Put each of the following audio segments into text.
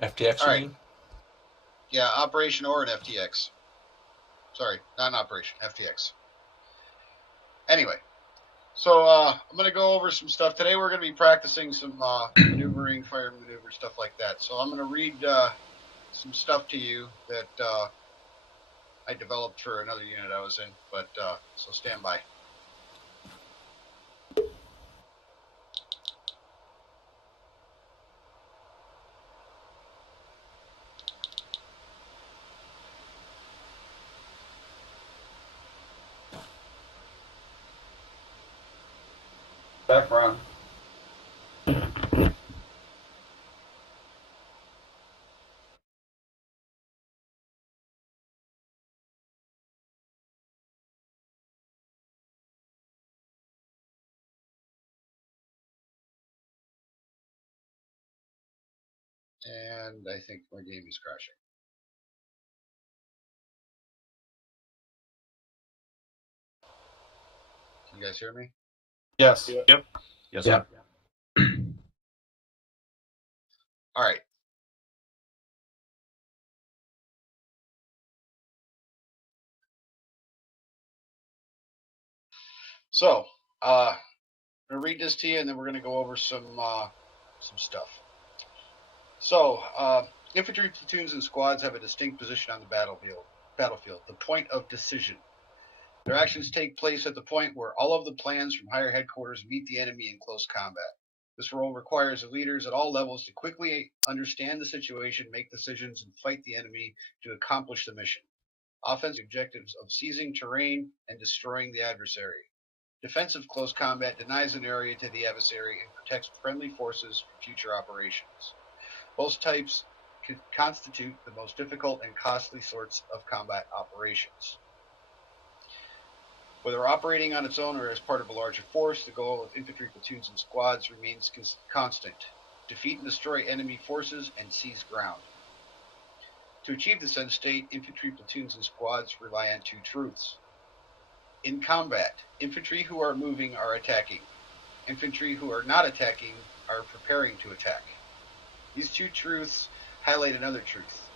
FTX, All you right. mean? Yeah, Operation or an FTX. Sorry, not an Operation, FTX. Anyway, so I'm going to go over some stuff. Today we're going to be practicing some maneuvering, fire maneuver, stuff like that. So I'm going to read some stuff to you that I developed for another unit I was in. But so stand by. Background. And I think my game is crashing. Can you guys hear me? Yes. Yep. Yes, Yeah. sir. All right. So I'm going to read this to you, and then we're going to go over some stuff. So, infantry platoons and squads have a distinct position on the battlefield, the point of decision. Their actions take place at the point where all of the plans from higher headquarters meet the enemy in close combat. This role requires the leaders at all levels to quickly understand the situation, make decisions, and fight the enemy to accomplish the mission. Offensive objectives of seizing terrain and destroying the adversary. Defensive close combat denies an area to the adversary and protects friendly forces for future operations. Both types constitute the most difficult and costly sorts of combat operations. Whether operating on its own or as part of a larger force, the goal of infantry platoons and squads remains constant: defeat and destroy enemy forces and seize ground. To achieve this end state, infantry platoons and squads rely on two truths. In combat, infantry who are moving are attacking. Infantry who are not attacking are preparing to attack. These two truths highlight another truth.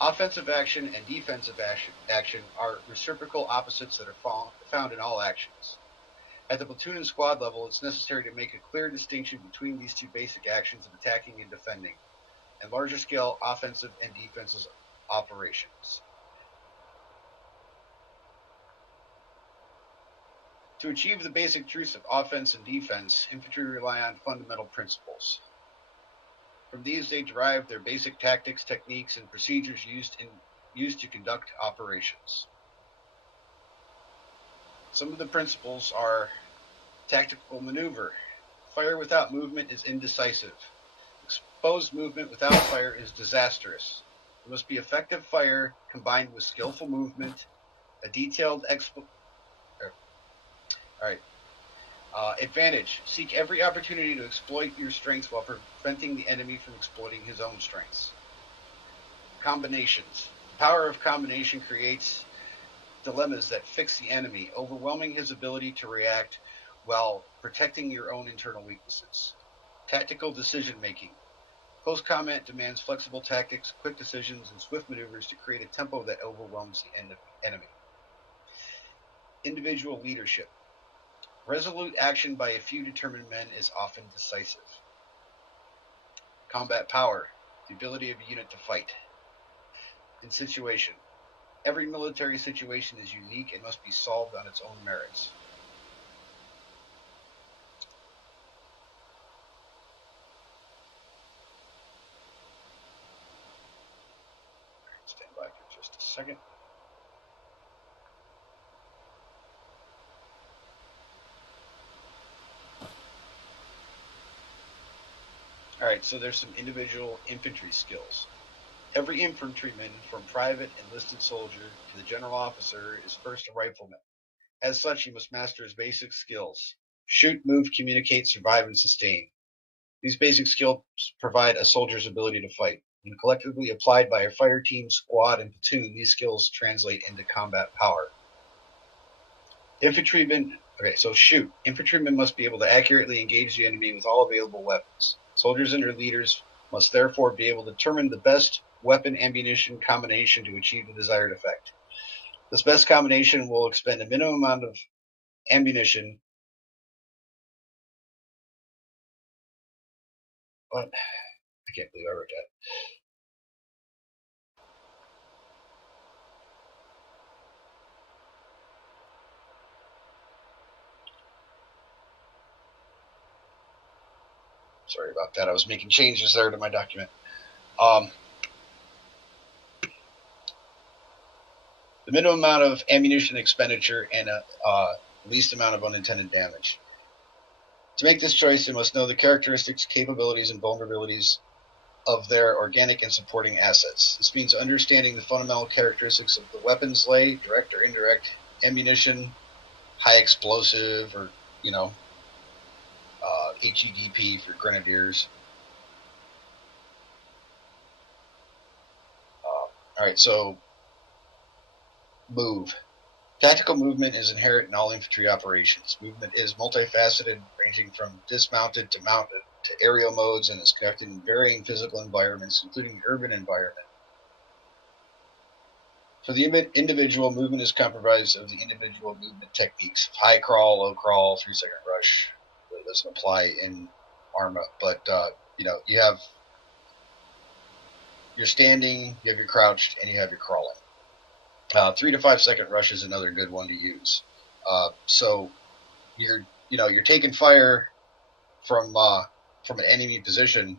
Offensive action and defensive action are reciprocal opposites that are found in all actions. At the platoon and squad level, it's necessary to make a clear distinction between these two basic actions of attacking and defending, and larger scale offensive and defensive operations. To achieve the basic truths of offense and defense, infantry rely on fundamental principles. From these, they derive their basic tactics, techniques, and procedures used to conduct operations. Some of the principles are: tactical maneuver. Fire without movement is indecisive. Exposed movement without fire is disastrous. There must be effective fire combined with skillful movement, a detailed advantage. Seek every opportunity to exploit your strengths while preventing the enemy from exploiting his own strengths. Combinations. The power of combination creates dilemmas that fix the enemy, overwhelming his ability to react while protecting your own internal weaknesses. Tactical decision making. Close combat demands flexible tactics, quick decisions, and swift maneuvers to create a tempo that overwhelms the enemy. Individual leadership. Resolute action by a few determined men is often decisive. Combat power. The ability of a unit to fight. In situation. Every military situation is unique and must be solved on its own merits. Stand by for just a second. Alright, so there's some individual infantry skills. Every infantryman, from private enlisted soldier to the general officer, is first a rifleman. As such, he must master his basic skills: shoot, move, communicate, survive, and sustain. These basic skills provide a soldier's ability to fight. When collectively applied by a fire team, squad, and platoon, these skills translate into combat power. Infantrymen. Okay, so shoot. Infantrymen must be able to accurately engage the enemy with all available weapons. Soldiers and their leaders must therefore be able to determine the best weapon ammunition combination to achieve the desired effect. This best combination will expend a minimum amount of ammunition. What? I can't believe I wrote that. Sorry about that. I was making changes there to my document. The minimum amount of ammunition expenditure and least amount of unintended damage. To make this choice, you must know the characteristics, capabilities, and vulnerabilities of their organic and supporting assets. This means understanding the fundamental characteristics of the weapons lay, direct or indirect, ammunition, high explosive, or, HEDP for grenadiers. Alright, so move. Tactical movement is inherent in all infantry operations. Movement is multifaceted, ranging from dismounted to mounted to aerial modes, and is conducted in varying physical environments, including the urban environment. For the individual, movement is comprised of the individual movement techniques: high crawl, low crawl, 3-second rush. It doesn't apply in Arma, but you have your standing, you have your crouched, and you have your crawling. 3 to 5 second rush is another good one to use. So you're taking fire from an enemy position.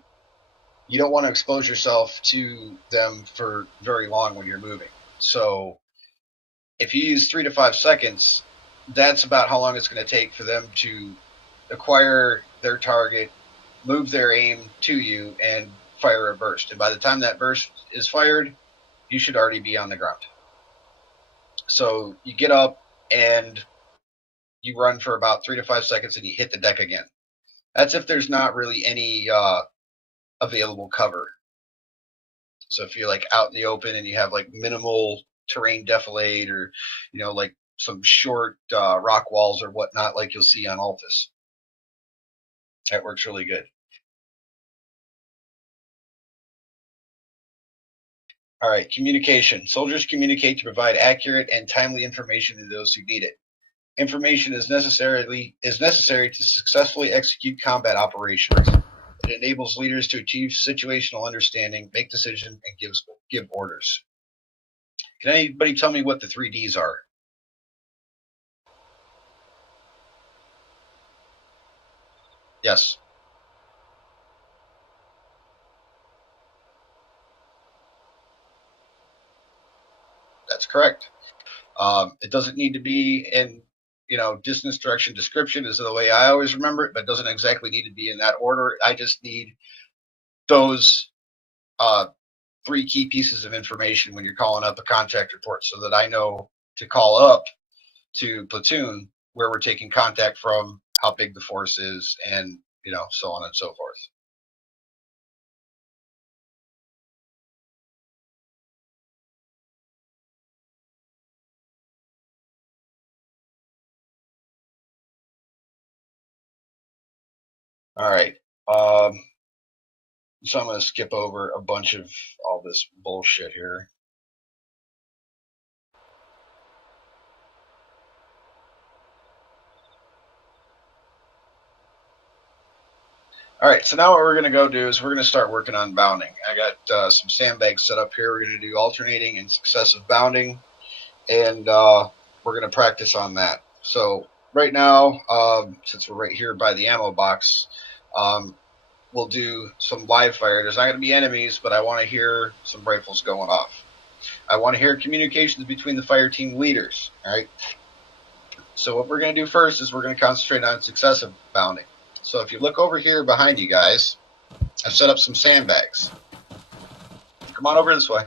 You don't want to expose yourself to them for very long when you're moving. So if you use 3 to 5 seconds, that's about how long it's going to take for them to acquire their target, move their aim to you, and fire a burst. And by the time that burst is fired, you should already be on the ground. So you get up and you run for about 3 to 5 seconds and you hit the deck again. That's if there's not really any available cover. So if you're like out in the open and you have like minimal terrain defilade, or like some short rock walls or whatnot, like you'll see on Altus, that works really good. All right, communication. Soldiers communicate to provide accurate and timely information to those who need it. Information is necessary to successfully execute combat operations. It enables leaders to achieve situational understanding, make decisions, and give orders. Can anybody tell me what the 3 Ds are? Yes. That's correct. It doesn't need to be in, distance, direction, description is the way I always remember it, but it doesn't exactly need to be in that order. I just need those 3 key pieces of information when you're calling up a contact report, so that I know to call up to platoon where we're taking contact from, how big the force is, and so on and so forth. All right. So I'm going to skip over a bunch of all this bullshit here. All right, so now what we're going to go do is we're going to start working on bounding. I got some sandbags set up here. We're going to do alternating and successive bounding, and we're going to practice on that. So right now, since we're right here by the ammo box, we'll do some live fire. There's not going to be enemies, but I want to hear some rifles going off. I want to hear communications between the fire team leaders. All right. So what we're going to do first is we're going to concentrate on successive bounding. So if you look over here behind you guys, I've set up some sandbags. Come on over this way.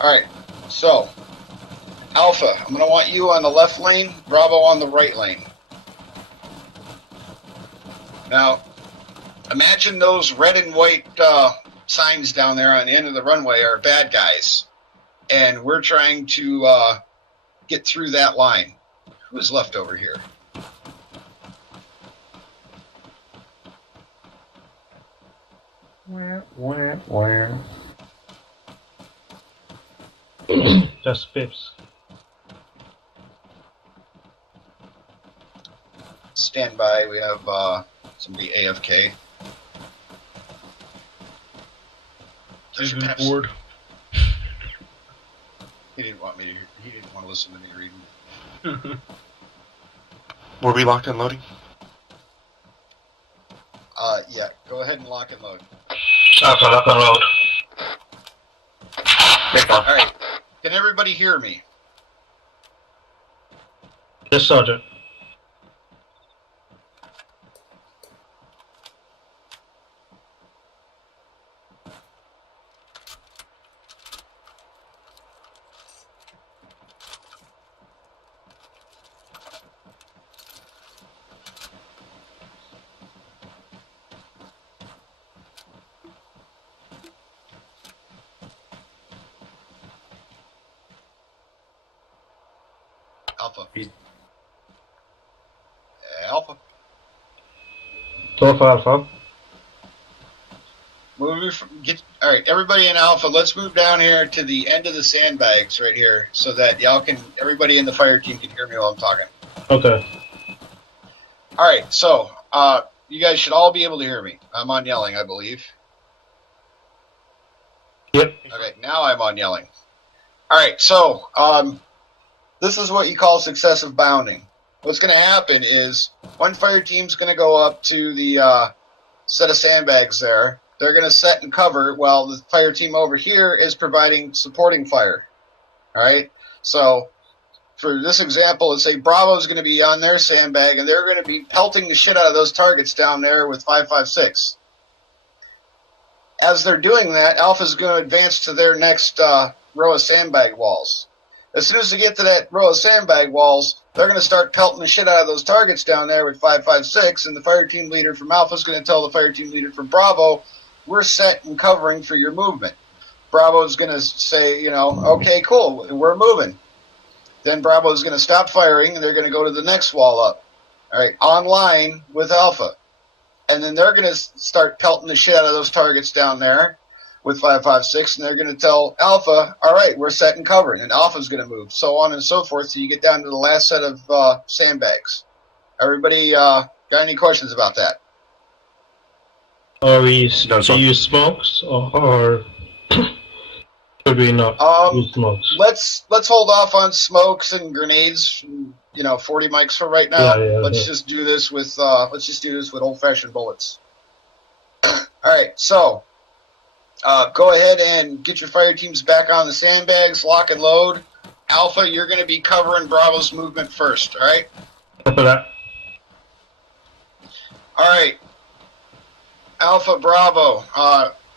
All right. So Alpha, I'm going to want you on the left lane, Bravo on the right lane. Now, imagine those red and white signs down there on the end of the runway are bad guys, and we're trying to get through that line. Who is left over here? Where? Just pips. Stand by. We have somebody AFK. Bored. He didn't want me to. He didn't want to listen to me reading. Were we locked and loading? Yeah. Go ahead and lock and load. Okay, lock and load. All right. Can everybody hear me? Yes, Sergeant. Alpha. Alpha. Alpha. All right, everybody in Alpha, let's move down here to the end of the sandbags right here so that everybody in the fire team can hear me while I'm talking. Okay. All right, so you guys should all be able to hear me. I'm on yelling, I believe. Yep. Okay, now I'm on yelling. All right, so this is what you call successive bounding. What's going to happen is one fire team's going to go up to the set of sandbags there. They're going to set and cover while the fire team over here is providing supporting fire. All right? So for this example, let's say Bravo's going to be on their sandbag, and they're going to be pelting the shit out of those targets down there with 5.56. As they're doing that, Alpha's going to advance to their next row of sandbag walls. As soon as they get to that row of sandbag walls, they're going to start pelting the shit out of those targets down there with 5.56, and the fire team leader from Alpha is going to tell the fire team leader from Bravo, we're set and covering for your movement. Bravo's going to say, okay, cool, we're moving. Then Bravo's going to stop firing, and they're going to go to the next wall up, all right, online with Alpha. And then they're going to start pelting the shit out of those targets down there with 5.56, and they're going to tell Alpha, all right, we're set and covered, and Alpha's going to move, so on and so forth, so you get down to the last set of sandbags. Everybody got any questions about that? Are we use smokes, or should we not use smokes? Let's hold off on smokes and grenades, 40 mics for right now. Let's just do this with old-fashioned bullets. All right, so go ahead and get your fire teams back on the sandbags, lock and load. Alpha, you're going to be covering Bravo's movement first, all right? For that. All right. Alpha, Bravo,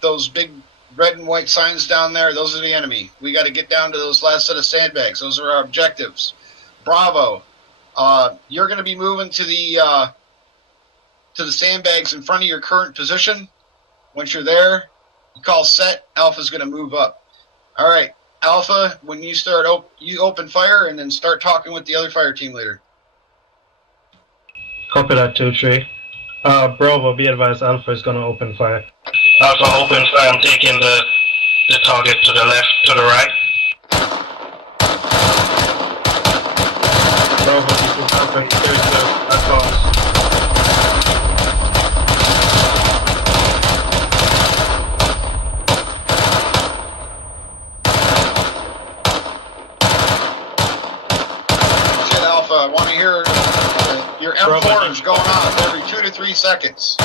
those big red and white signs down there, those are the enemy. We got to get down to those last set of sandbags. Those are our objectives. Bravo, you're going to be moving to the sandbags in front of your current position. Once you're there, you call set. Alpha's going to move up. All right, Alpha, when you start, you open fire and then start talking with the other fire team leader. Copy that, 2-3. Bravo, be advised, Alpha is going to open fire. Alpha open fire, I'm taking the target to the left, to the right. Bravo, this is Alpha, there's the advance. Shit, Alpha, I want to hear your M4 is going off every 2 to 3 seconds.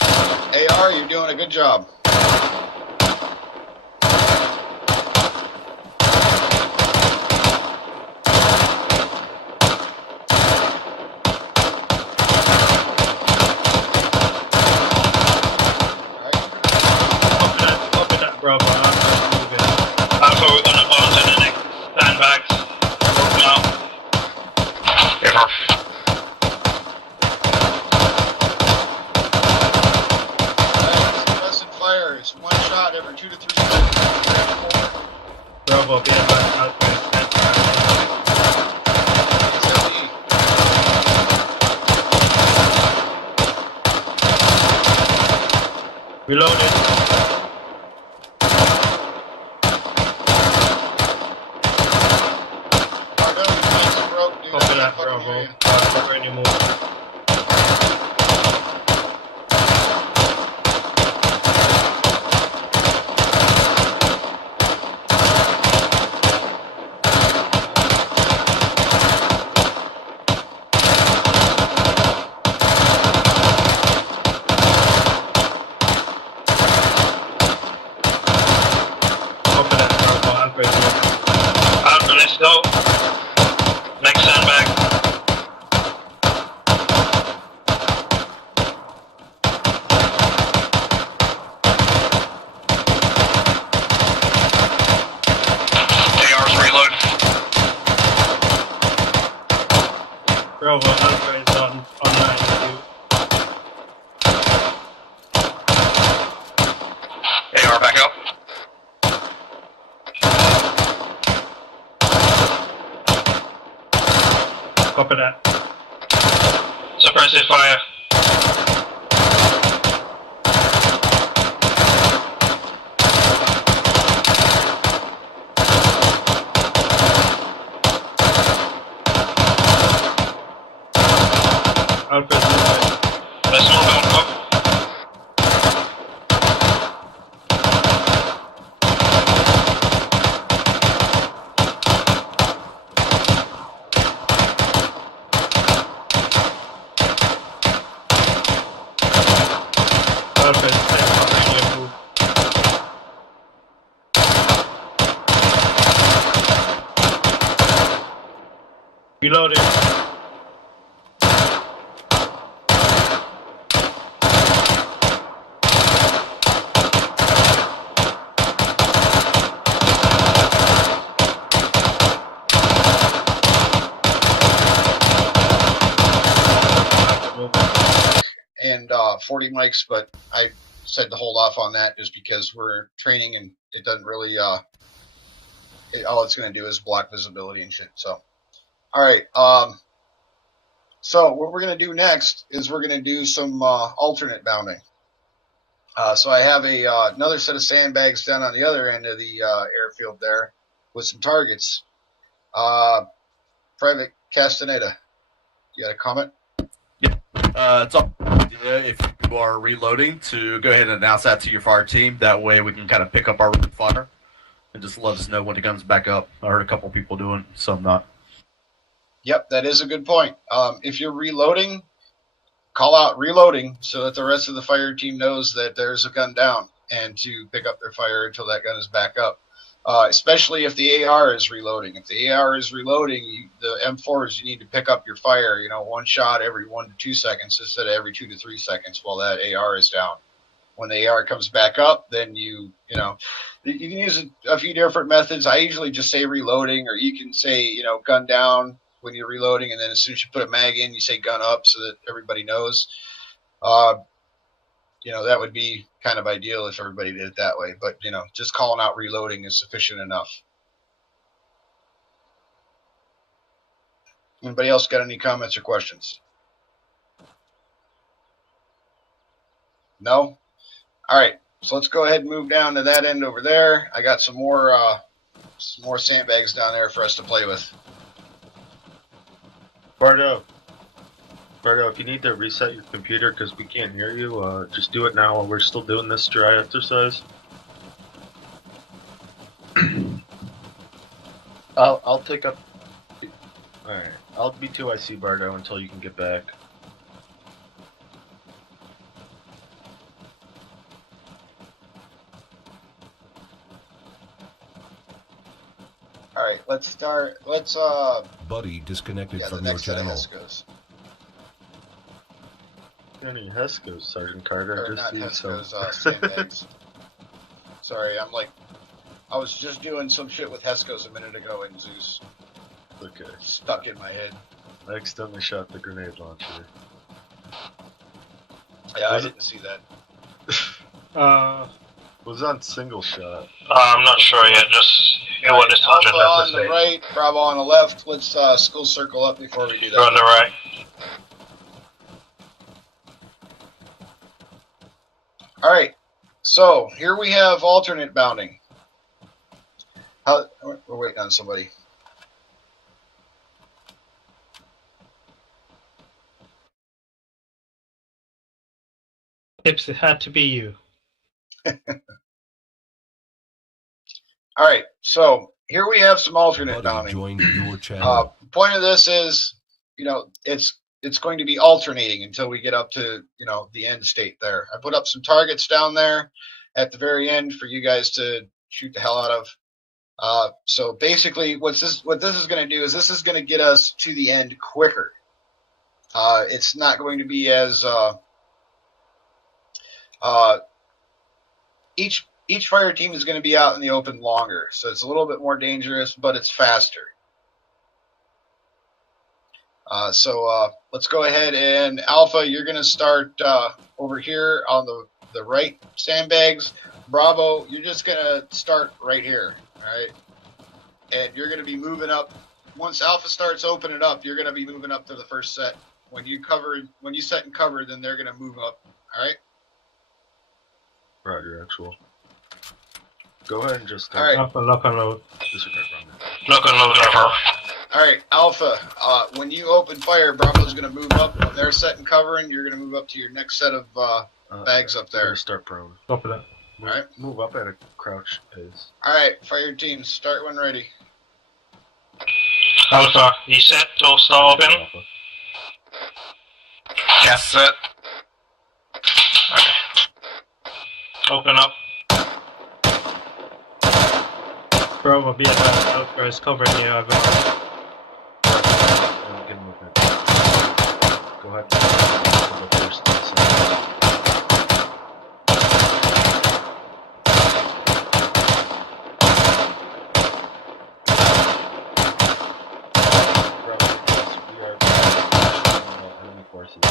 AR, you're doing a good job. Copy that, Bravo. Alpha, we're going to bounce in the next sandbags. Now. Fire. It's one Reloaded. Bravo, your tanks are broke, dude. Copy I that, can't fucking Bravo. hear you. Cover any more. Copy that, Bravo. Alpha is here. Alpha, let's go. Next sandbag. AR's reload. Bravo, Alpha is online with you. AR back up. Copy that. Suppressive fire. Alpha is moving. Let's move on, go. Alpha is covering your move. Reloading. And 40 mics, but I said to hold off on that just because we're training and it doesn't really, all it's going to do is block visibility and shit. So, all right. So what we're going to do next is we're going to do some alternate bounding. So I have another set of sandbags down on the other end of the airfield there with some targets. Private Castaneda, you got a comment? It's up if you are reloading to go ahead and announce that to your fire team. That way we can kind of pick up our fire and just let us know when it comes back up. I heard a couple people doing, some not. Yep, that is a good point. If you're reloading, call out reloading so that the rest of the fire team knows that there's a gun down and to pick up their fire until that gun is back up. Especially if the AR is reloading. If the AR is reloading, the M4s, you need to pick up your fire, one shot every 1 to 2 seconds instead of every 2 to 3 seconds while that AR is down. When the AR comes back up, then you can use a few different methods. I usually just say reloading, or you can say, gun down when you're reloading, and then as soon as you put a mag in, you say gun up so that everybody knows. That would be kind of ideal if everybody did it that way. But, just calling out reloading is sufficient enough. Anybody else got any comments or questions? No? All right. So let's go ahead and move down to that end over there. I got some more sandbags down there for us to play with. Bardo, if you need to reset your computer because we can't hear you, just do it now while we're still doing this dry exercise. I'll take up. Alright, I'll be 2IC Bardo until you can get back. All right, let's start. Buddy disconnected the from your next set of channel. Heskos. Any Heskos, Sergeant Carter? Or Just not need some. Heskos, sandbags. Sorry, I was just doing some shit with Heskos a minute ago in Zeus. Okay. Stuck in my head. I accidentally shot the grenade launcher. Yeah, I Was it- didn't see that. Was on single shot. I'm not sure yet, just you want this Alpha 100 on the right, Bravo on the left. Let's school circle up before we do You're on that. the right. All right. So here we have alternate bounding. We're waiting on somebody. Tips, it had to be you. All right, so here we have some alternate Buddy bounding. joined your channel. Point of this is, it's going to be alternating until we get up to, the end state there. I put up some targets down there at the very end for you guys to shoot the hell out of. So basically, what this is going to do is this is going to get us to the end quicker. It's not going to be as each fire team is going to be out in the open longer, so it's a little bit more dangerous, but it's faster. So let's go ahead and Alpha, you're going to start over here on the right sandbags. Bravo, you're just going to start right here, all right? And you're going to be moving up. Once Alpha starts opening up, you're going to be moving up to the first set. When you set and cover, then they're going to move up, all right? Roger, actual. Go ahead and just All right. Alpha, lock and load. disregard from it. Look and load, Alpha. All right, Alpha, when you open fire, Bravo's going to move up. When they're set and covering, you're going to move up to your next set of bags up We're there. gonna start prone. Copy that. Move, Alright. Move up at a crouch pace. All right, fire teams, start when ready. Alpha, you set to start open? Alpha. Gas set. Okay. Open up. Bravo, be advised, Alpha is covering you. I've Give him movement. Go ahead. Go first. Enemy forces.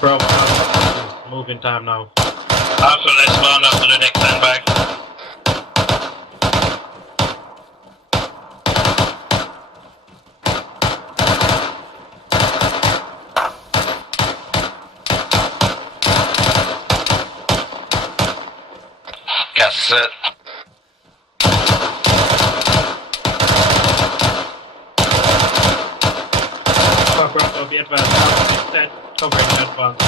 Bravo, Alpha, moving time now. Alpha, let's bound up to the next sandbag. Gas set. Bravo, be advised, Alpha is set, covering in advance.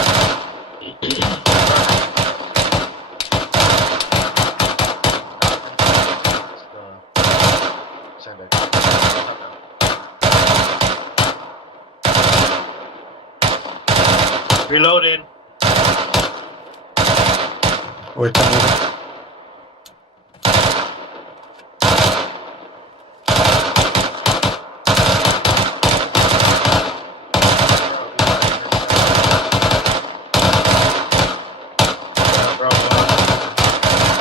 Sandbag. Reloading. Wait,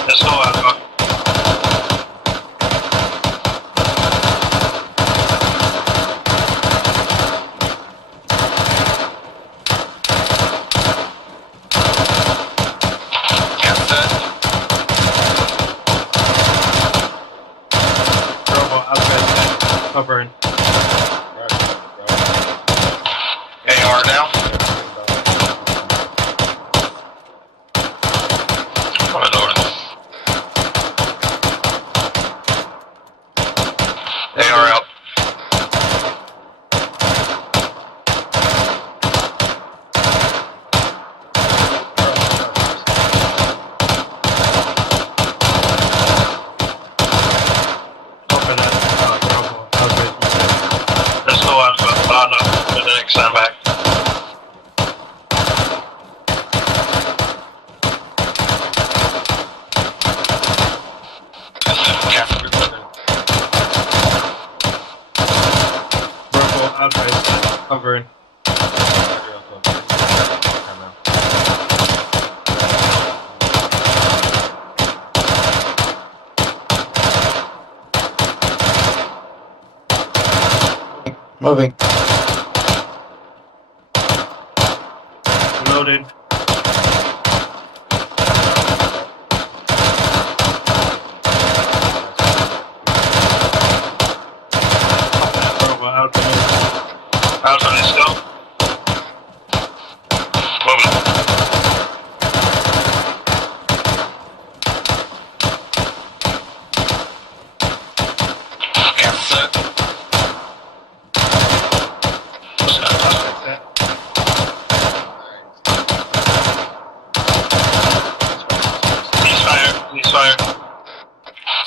Let's go, Alpha. Gas set. Bravo, Alpha is set, covering. AR down. My lord. AR out. Copy that. Bravo, Alpha is set. Let's go, Alpha. Bound up to the next sandbag. Bravo, Alpha is set, covering. Moving. Reloading. Bravo, Alpha moving. Alpha, let's go. Moving.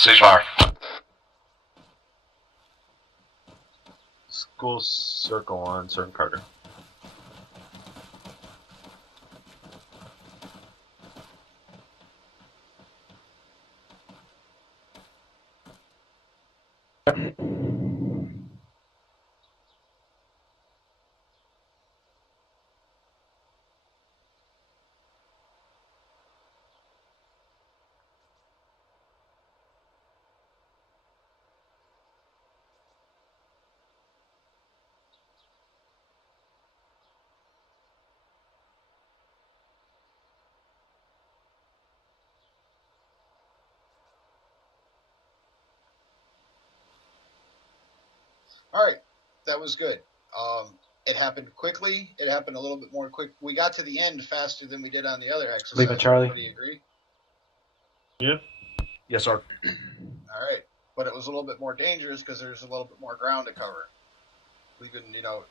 Ceasefire. School circle on Certain Carter. All right, that was good. It happened quickly. It happened a little bit more quick. We got to the end faster than we did on the other exercise. Leave it, Charlie. Everybody agree? Yes, sir. All right, but it was a little bit more dangerous because there's a little bit more ground to cover. Even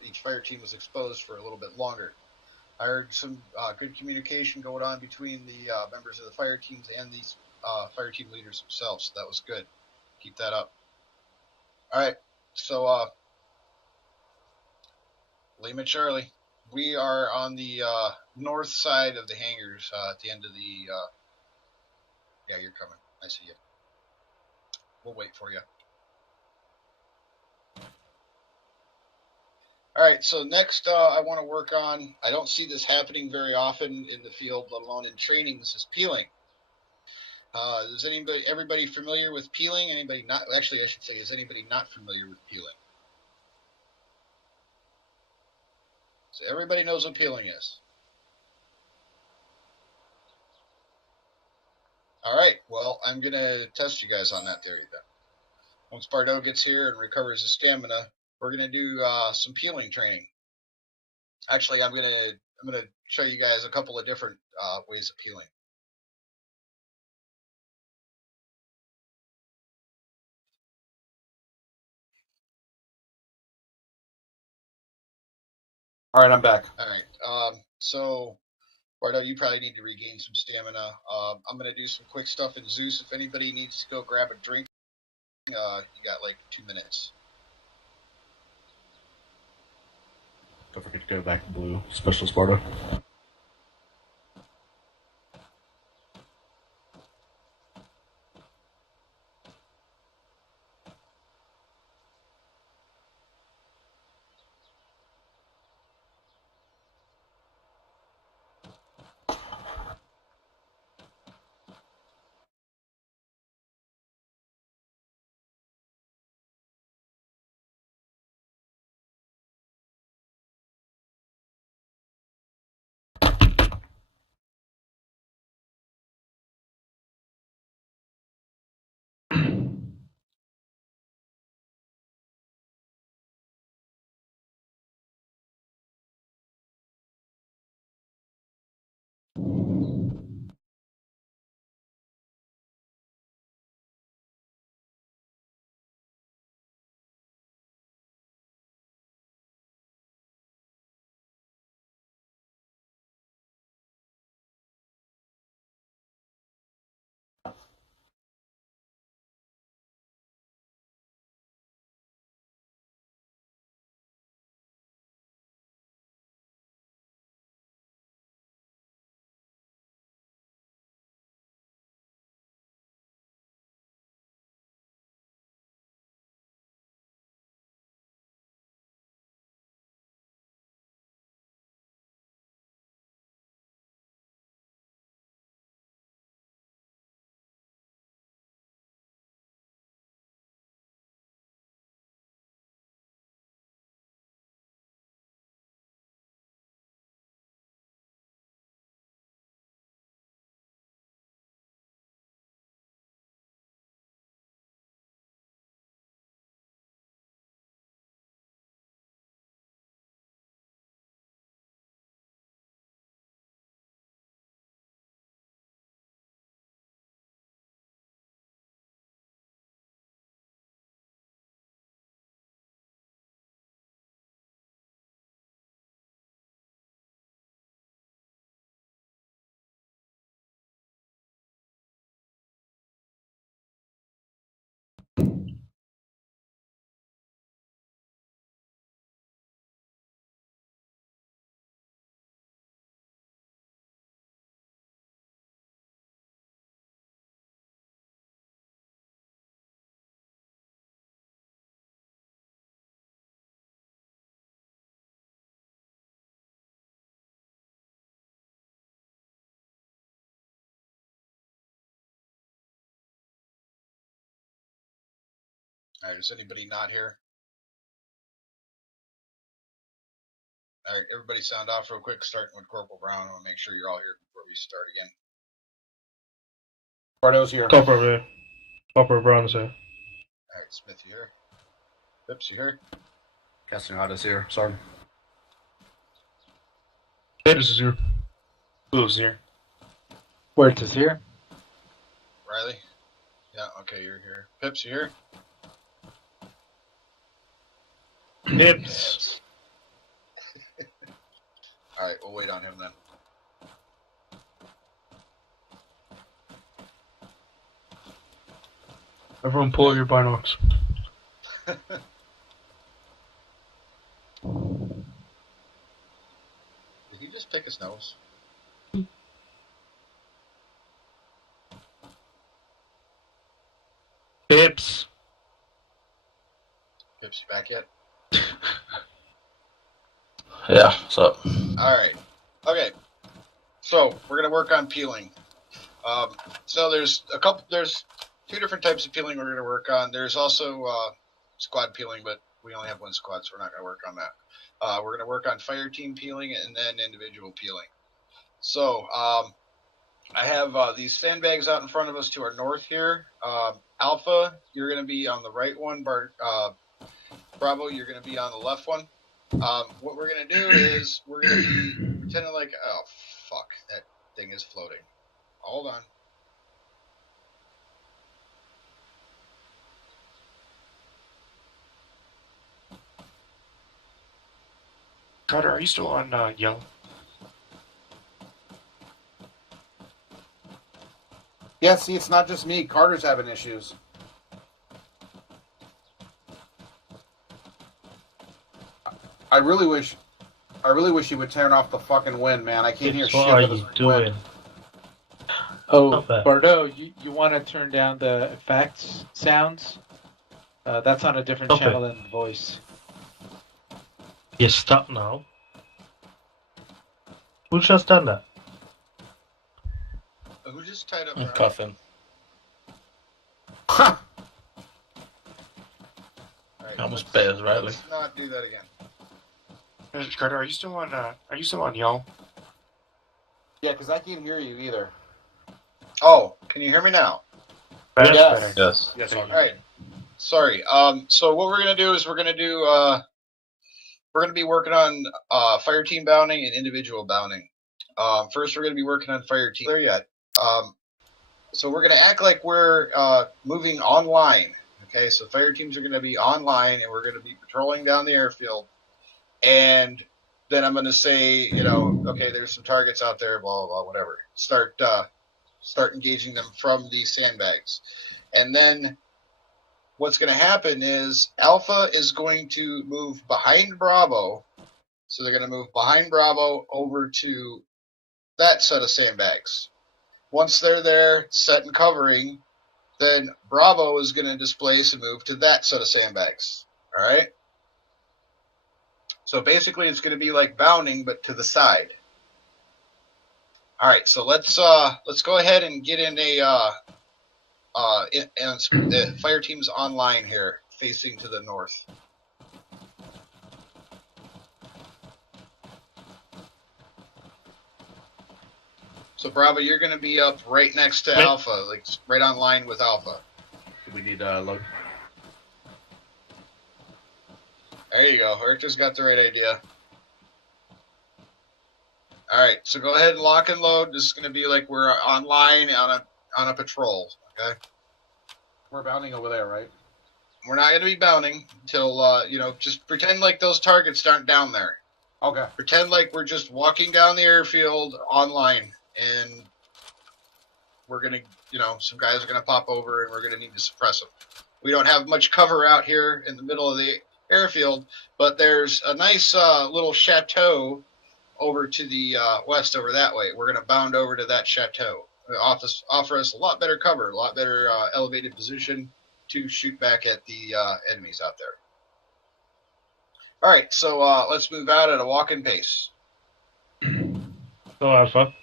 each fire team was exposed for a little bit longer. I heard some good communication going on between the members of the fire teams and these fire team leaders themselves. So that was good. Keep that up. All right, so Lima Charlie, we are on the north side of the hangars at the end of the. Yeah, you're coming. I see you. We'll wait for you. All right, so next I want to work on, I don't see this happening very often in the field, let alone in training. This is peeling. Is everybody familiar with peeling? Anybody not? Actually, I should say, is anybody not familiar with peeling? So everybody knows what peeling is. All right, well, I'm going to test you guys on that theory then. Once Bardo gets here and recovers his stamina, we're going to do some peeling training. Actually, I'm going to show you guys a couple of different ways of peeling. All right, I'm back. All right, so Bardo, you probably need to regain some stamina. I'm going to do some quick stuff in Zeus. If anybody needs to go grab a drink, you got like 2 minutes. Don't forget to go back to blue. Special Sparta. Alright, is anybody not here? Alright, everybody sound off real quick, starting with Corporal Brown. I want to make sure you're all here before we start again. Bardo's here. Corporal Brown's here. Alright, Smith, you here? Phipps, you here? Castaneda's here. Sorry. Phipps is here. Who's here? Wirtz is here. Riley? Yeah, okay, you're here. Phipps, you here? Phipps. Alright, we'll wait on him then. Everyone pull your binocs. Did he just pick his nose? Phipps. Phipps, you back yet? Yeah. So. Alright. Okay. So, we're going to work on peeling. So there's two different types of peeling we're going to work on. There's also squad peeling, but we only have one squad, so we're not going to work on that. We're going to work on fire team peeling and then individual peeling. So, I have these sandbags out in front of us to our north here. Alpha, you're going to be on the right one. Bravo, you're going to be on the left one. What we're going to do is we're going to be pretending like, oh, fuck, that thing is floating. Hold on. Carter, are you still on yellow? Yeah, see, it's not just me. Carter's having issues. I really wish you would turn off the fucking wind, man. I can't hear shit. What are with you this doing? wind. Oh, Not bad. Bordeaux, you want to turn down the effects sounds? That's on a different Stop channel than voice. You stop now. Who just done that? Who just tied up? I'm Brown? cuffing. Ha! All right, Almost let's- bears, Riley. Let's not do that again. Carter, are you still on yellow? Yeah, because I can't hear you either. Oh, can you hear me now? That's Yes. better. Yes. Yes. All right. Sorry. So what we're gonna do is we're gonna be working on fire team bounding and individual bounding. First, we're gonna be working on fire team. There yet? So we're gonna act like we're moving online. Okay, so fire teams are gonna be online, and we're gonna be patrolling down the airfield. And then I'm gonna say, okay, there's some targets out there, blah blah, blah whatever. Start engaging them from these sandbags, and then what's going to happen is Alpha is going to move behind Bravo. So they're going to move behind Bravo over to that set of sandbags. Once they're there, set and covering, then Bravo is going to displace and move to that set of sandbags. All right. So basically, it's going to be like bounding, but to the side. All right. So let's go ahead and get in the fire team's online here, facing to the north. So Bravo, you're going to be up right next to Alpha, like right on line with Alpha. Do we need load? There you go. Eric just got the right idea. All right, so go ahead and lock and load. This is going to be like we're online on a patrol. Okay. We're bounding over there, right? We're not going to be bounding until just pretend like those targets aren't down there. Okay. Pretend like we're just walking down the airfield online, and we're going to, some guys are going to pop over, and we're going to need to suppress them. We don't have much cover out here in the middle of the airfield, but there's a nice little chateau over to the west over that way. We're going to bound over to that chateau. Offer us a lot better cover, a lot better elevated position to shoot back at the enemies out there. All right, so let's move out at a walking pace. So Alpha,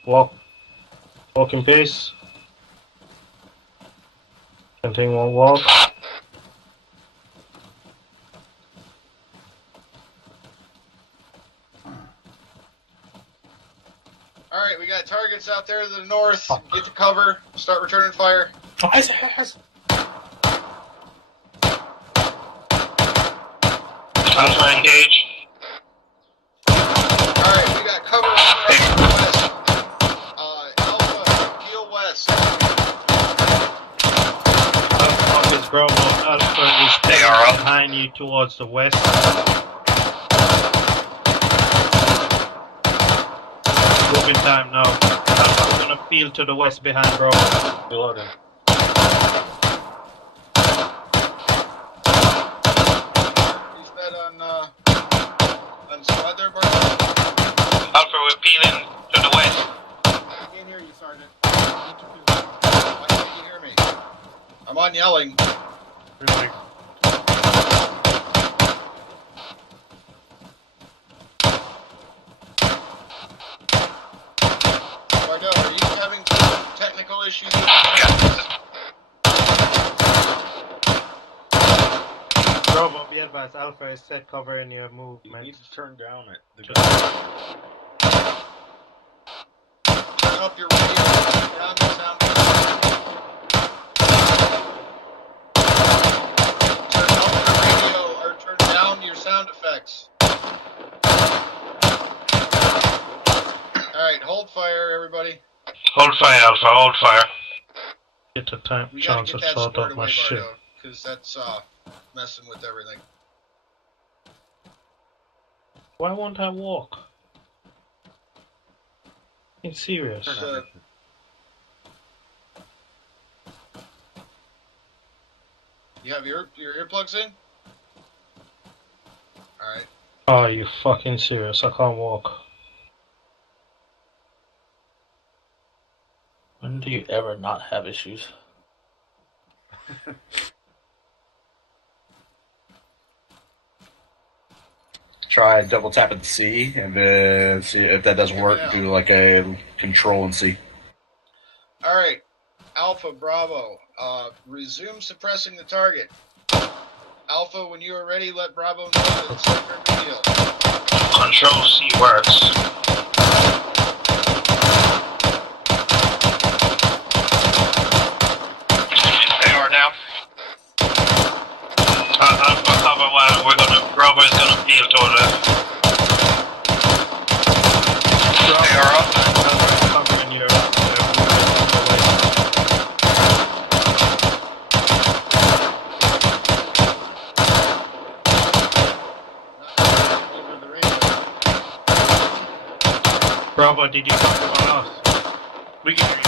walking pace. Continue on walk. Alright, we got targets out there to the north. Get to cover. Start returning fire. Alpha engage. Alright, we got cover on the west. Alpha, peel west. Alpha is Bravo. Alpha is behind you towards the west. Moving time now. Alpha's gonna peel to the west behind Bravo. Reloading. Is that on squad there, Bart? Alpha, we're peeling to the west. I can't hear you, Sergeant. Why can't you hear me? I'm on yelling. Reloading. Bardo, are you having technical issues? Bravo, be advised. Alpha is set cover in your You movement. need to turn down it. Turn up your radio. Turn down the sound. Turn up your radio or turn down your sound effects. Alright, hold fire, everybody. Hold fire, Alpha, hold fire. Get a time We gotta chance get to that sort squared out my away, shit. Bardo, because that's messing with everything. Why won't I walk? You serious? So, you have your earplugs in? Alright. Are you fucking serious? I can't walk. When do you ever not have issues? Try double tapping C, and then see if that doesn't work. Do like a control and C. Alright. Alpha, Bravo. Resume suppressing the target. Alpha, when you are ready, let Bravo know that it's under field. Control C works. They are down. Alpha cover while Bravo is gonna peel to the left. They are up. Alpha is covering your Over the radio. Bravo, did you talk about us? We can hear you.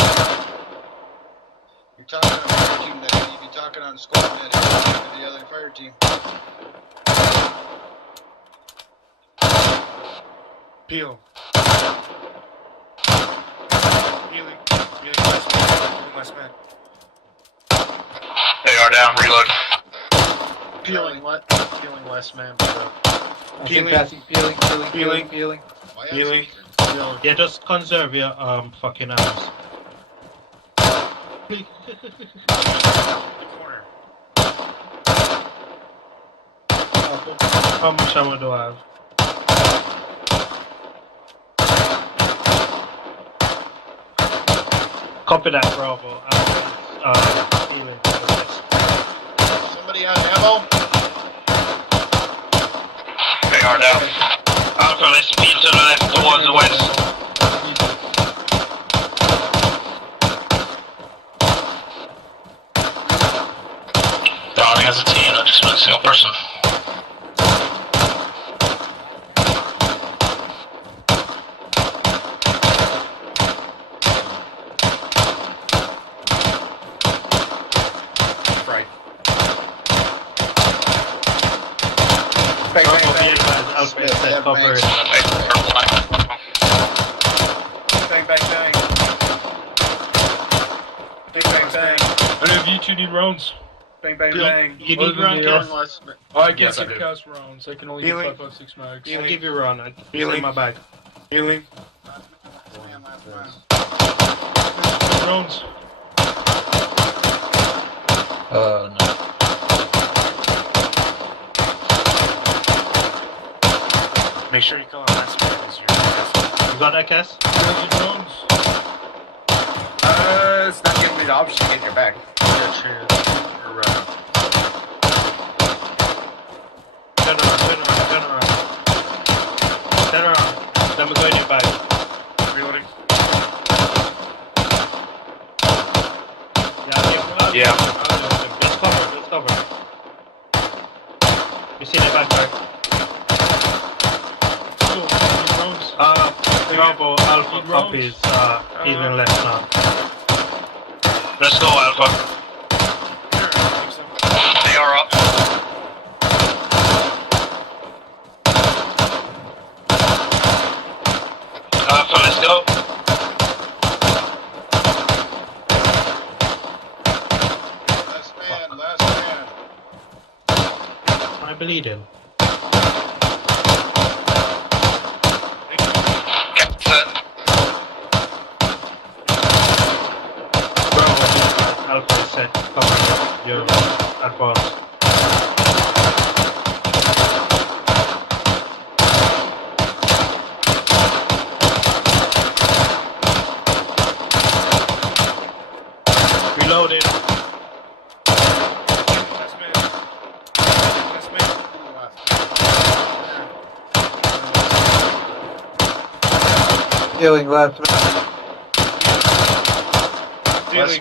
You're talking on fire team net. You need to be talking on squad net if you're talking to the other fire team. Peel. Peeling. Peeling last man. Peeling last man. They are down, reload. Peeling less man. Peeling. Peeling. Why Peeling. Yeah, just conserve your fucking arms. The corner. How much ammo do I have? Copy that, Bravo. Healing to the west. Somebody has ammo? They are down. Alpha, let's peel to the left towards the west. Downing as a team, not just one single person. Right. Bravo, be advised, Alpha is set cover. Bang, bang, bang. Bang, bang, bang. Any of you two need rounds? Bang, bang, bang. You need run, Cass? Oh, I can't Yes, I take do. cast rounds. I can only Healing. do 5.56 mags. I'll give you a run. It's Healing. in my bag. Peeling. Rounds. No. Make sure you call on last man as your got that, Cass? Where's the drones? It's not giving me the option to get in your back. Yeah, chance. Or, Turn around. Then we go in your bag. Reloading. Yeah. Let's cover. You see that backpack? Still, drones. Bravo, Alpha Drones. copies, evening left now. Let's go, Alpha. They are up. Alpha, let's go. Last man. I'm bleeding. Bravo, Alpha is set. Cover your advance. Reloading. Last man. Healing left. Healing.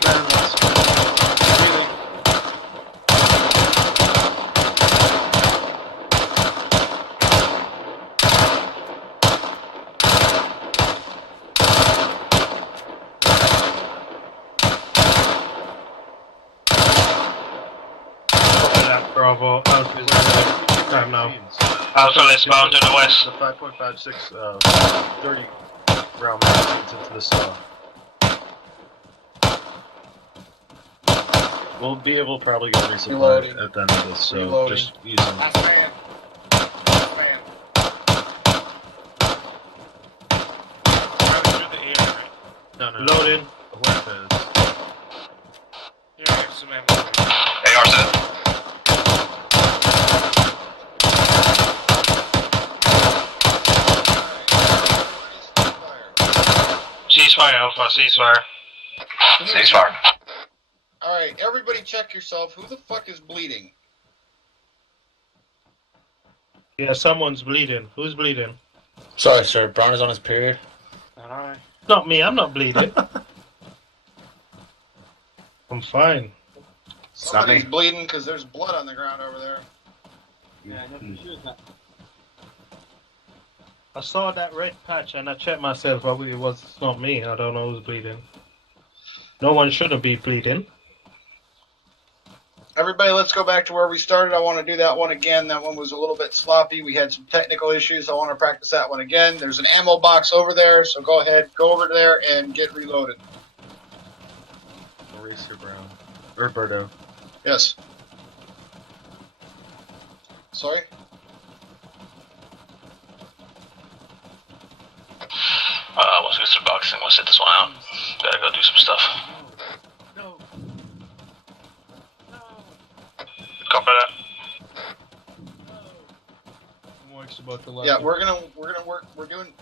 Copy that, Bravo. Alpha is on the time now. Alpha, let's bound to the west. The 5.56, 30 round magazines into the saw. We'll be able to probably get resupply Reloading. at the end of this, so Reloading. just use them. Last man. Last man. Driving through the air, right? No. Loading. Left is. Here, I have some ammo. AR set. Ceasefire, Alpha, ceasefire. Ceasefire. Alright, everybody check yourself. Who the fuck is bleeding? Yeah, someone's bleeding. Who's bleeding? Sorry, sir. Brown is on his period. Not I. Not me, I'm not bleeding. I'm fine. Somebody's bleeding because there's blood on the ground over there. I saw that red patch and I checked myself. It was not me. I don't know who's bleeding. No one shouldn't be bleeding. Everybody, let's go back to where we started. I want to do that one again. That one was a little bit sloppy. We had some technical issues. I want to practice that one again. There's an ammo box over there, so go ahead, go over there and get reloaded. Eraser Brown. Roberto. Yes. Sorry? Once we get to the box, I'm gonna sit this one out. Gotta go do some stuff. No. Copy that. Works about the Yeah, we're gonna work. We're doing.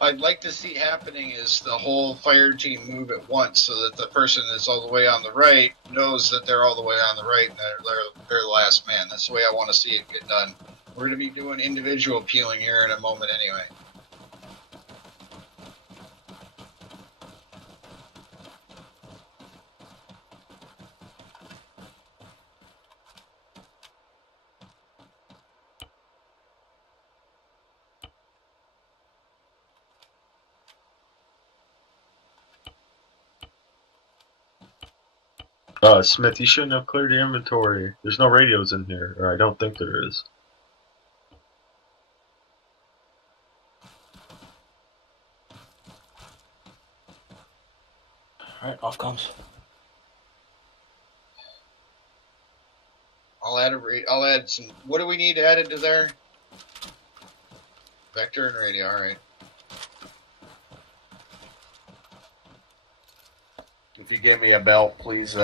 I'd like to see happening is the whole fire team move at once, so that the person that's all the way on the right knows that they're all the way on the right and they're the last man. That's the way I want to see it get done. We're going to be doing individual peeling here in a moment anyway. Smith, you shouldn't have cleared your inventory. There's no radios in here, or I don't think there is. Alright, off comes. I'll add some. What do we need added to there? Vector and radio. All right. you gave me a belt, please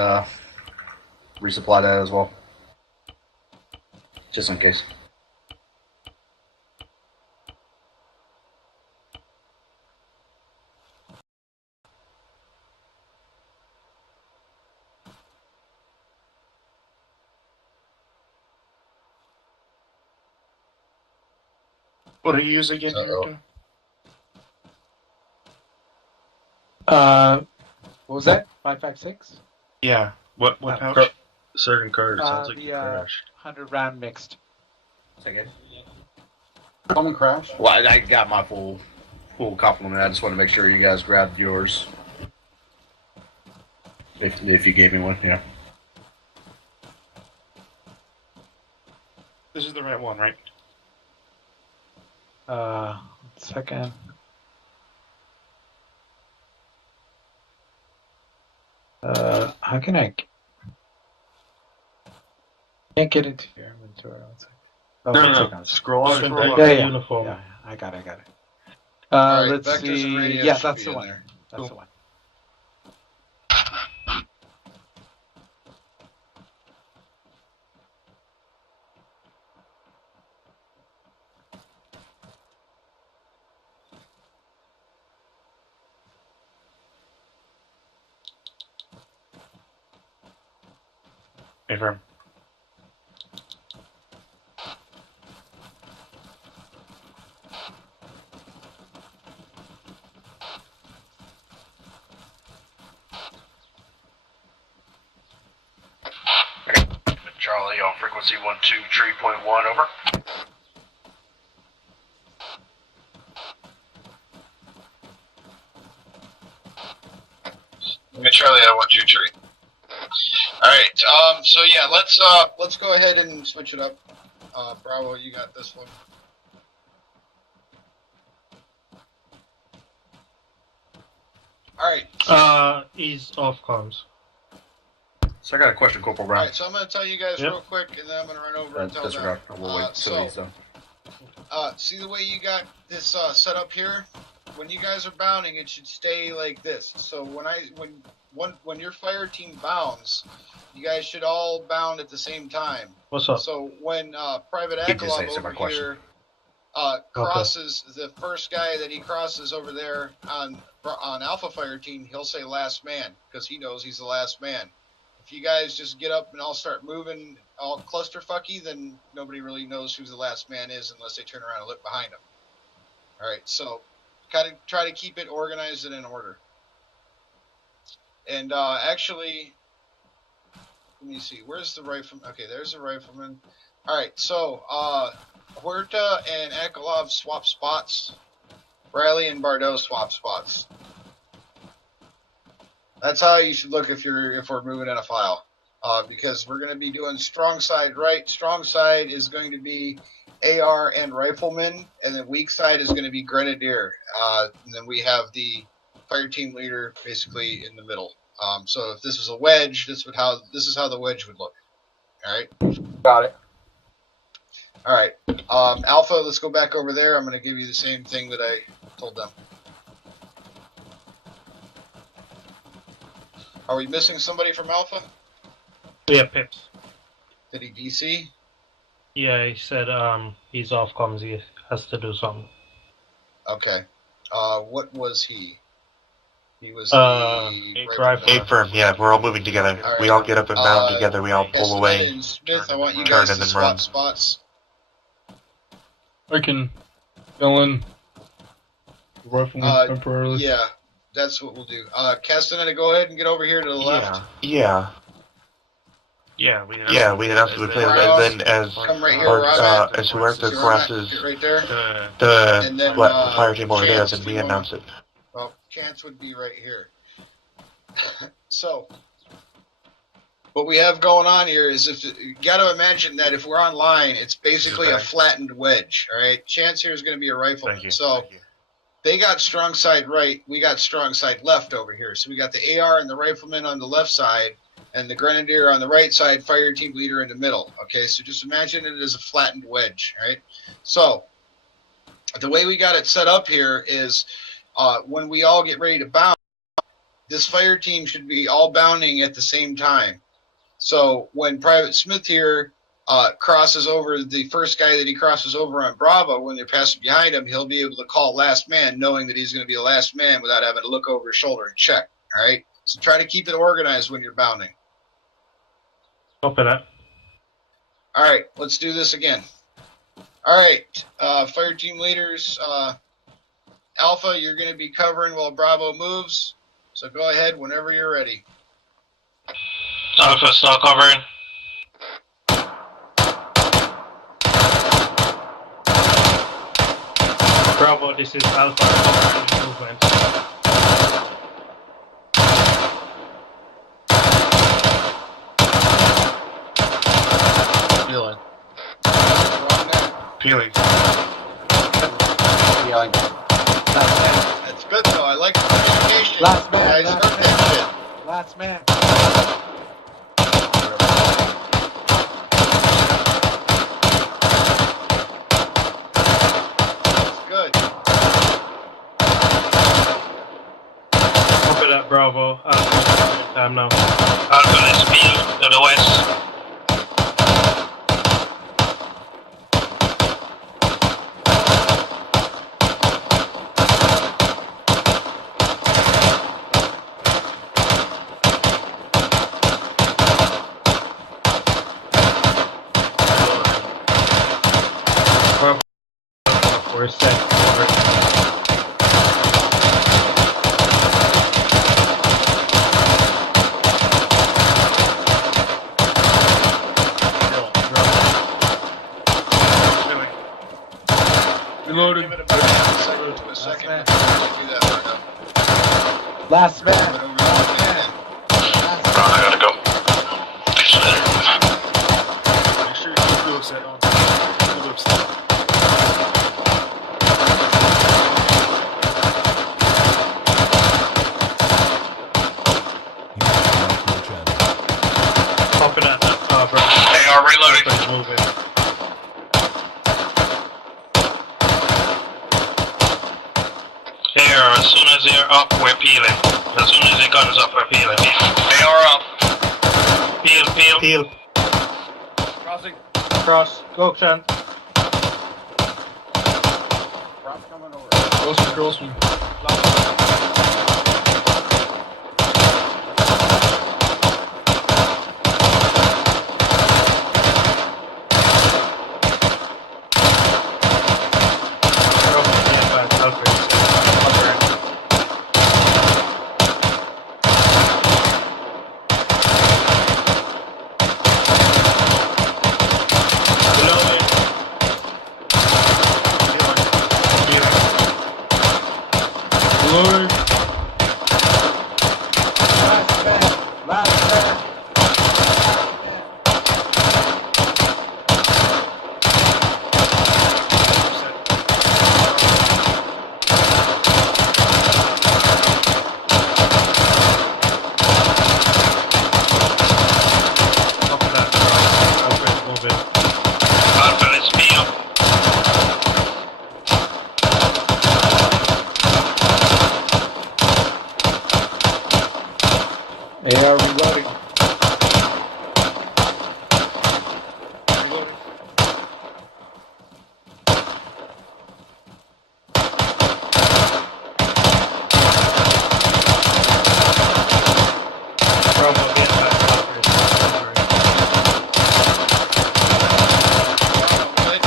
resupply that as well. Just in case. What do you use again, Erica? What was that? 5.56? Yeah. What Oh. pouch? Certain Carter, sounds like The you crashed. 100 round mixed. Second. Someone crashed? Well, I got my full compliment. I just want to make sure you guys grabbed yours. If you gave me one, yeah. This is the right one, right? 1 second. How can I? Can't get into your inventory. 1 second. Oh, No, 1 no, second. scroll on. Open Scroll back on. to Yeah, the yeah. uniform. Yeah, I got it. Alright, Let's vectors and see. radios Yeah, should that's be the in one. there. That's Cool. the one. Confirm. Charlie on frequency 123.1, over. Charlie, I want you, Tree. All right. So yeah, let's go ahead and switch it up. Bravo, you got this one. All right. He's off comms. So I got a question, Corporal All Brown. right. So I'm going to tell you guys Yep. real quick, and then I'm going to run over and tell them. Disregard. We'll wait till he's done. See the way you got this set up here? When you guys are bounding, it should stay like this. So when your fire team bounds, you guys should all bound at the same time. What's up? So when Private He just Akalov answered my over question. here crosses the first guy that he crosses over there on Alpha Fire Team, he'll say last man because he knows he's the last man. If you guys just get up and all start moving all clusterfucky, then nobody really knows who the last man is unless they turn around and look behind them. All right, so kind of try to keep it organized and in order. And actually, let me see. Where's the rifleman? Okay, there's the rifleman. All right, so Huerta and Akalov swap spots. Riley and Bardot swap spots. That's how you should look if we're moving in a file, because we're going to be doing strong side right. Strong side is going to be AR and rifleman, and the weak side is going to be grenadier. And then we have the fire team leader basically in the middle. So if this was a wedge, this is how the wedge would look. All right. Got it. All right. Alpha, let's go back over there. I'm going to give you the same thing that I told them. Are we missing somebody from Alpha? Yeah, Pips. Did he DC? Yeah, he said he's off comms. He has to do something. Okay. What was he? He was driver. Firm, yeah, we're all moving together. All right. We all get up and bound together, we all pull Castaneda away. and Smith, I turn want you and guys run, to and then swap run. spots. I can fill in. Rifleman temporarily. Yeah, that's what we'll do. Castaneda, go ahead and get over here to the left. Yeah. Yeah, we Yeah, we announced we play Ryan, then as come right here or, where I'm at. as Huerta See where I'm at? crosses Get right there. the And then, what the fire team over there, Chance, then we you want- announce it. Well, Chance would be right here. So, what we have going on here is you got to imagine that if we're online, it's basically a Okay. flattened wedge. All right, Chance here is going to be a rifleman. Thank you. So Thank you. they got strong side right, we got strong side left over here. So we got the AR and the rifleman on the left side, and the grenadier on the right side, fire team leader in the middle. Okay, so just imagine it as a flattened wedge. Right. So the way we got it set up here is when we all get ready to bound, this fire team should be all bounding at the same time. So when Private Smith here crosses over, the first guy that he crosses over on Bravo, when they're passing behind him, he'll be able to call last man, knowing that he's going to be the last man without having to look over his shoulder and check. All right? So try to keep it organized when you're bounding. Copy that. All right, let's do this again. All right, fire team leaders, Alpha, you're going to be covering while Bravo moves. So go ahead whenever you're ready. Alpha, start covering. Bravo, this is Alpha. Movement. Feeling. Peeling. Feeling. That's good, though. I like the communication. Last man, Guys, last heard man. that Last man. shit. Good. Copy that, Bravo. Alpha, time now. Alpha, let's peel to the west. For a sec. Reloading. Give it about a second. man. Do that right now. Last Give it man. over to the man. I gotta go. Make sure you keep the upset on. Keep the upset. Copy that, Bravo. They are reloading. Alpha is moving. Here, as soon as they're up, we're peeling. As soon as the gun is up, we're peeling. They are up. Peel, peel. Peel. Crossing. Cross. Go, Chan. Crossing. Bravo, be advised. Alpha is covering. Reloading. Reloading. Last man. Last man. Copy that, Bravo. Alpha is moving. Alpha, let's peel. AR reloading. Bravo, be advised. Alpha is covering. Right?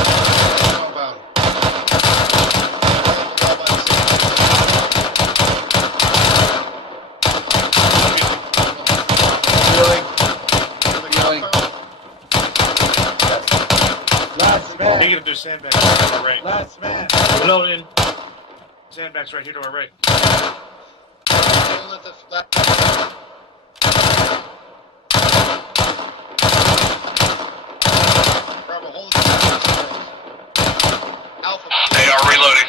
Compound. Feeling. Feeling. Last man. Negative, there's sandbags right to our right. Last man. Reloading. Sandbags right here to our right. Don't let the flat. Bravo, hold it. Alpha. They are reloading.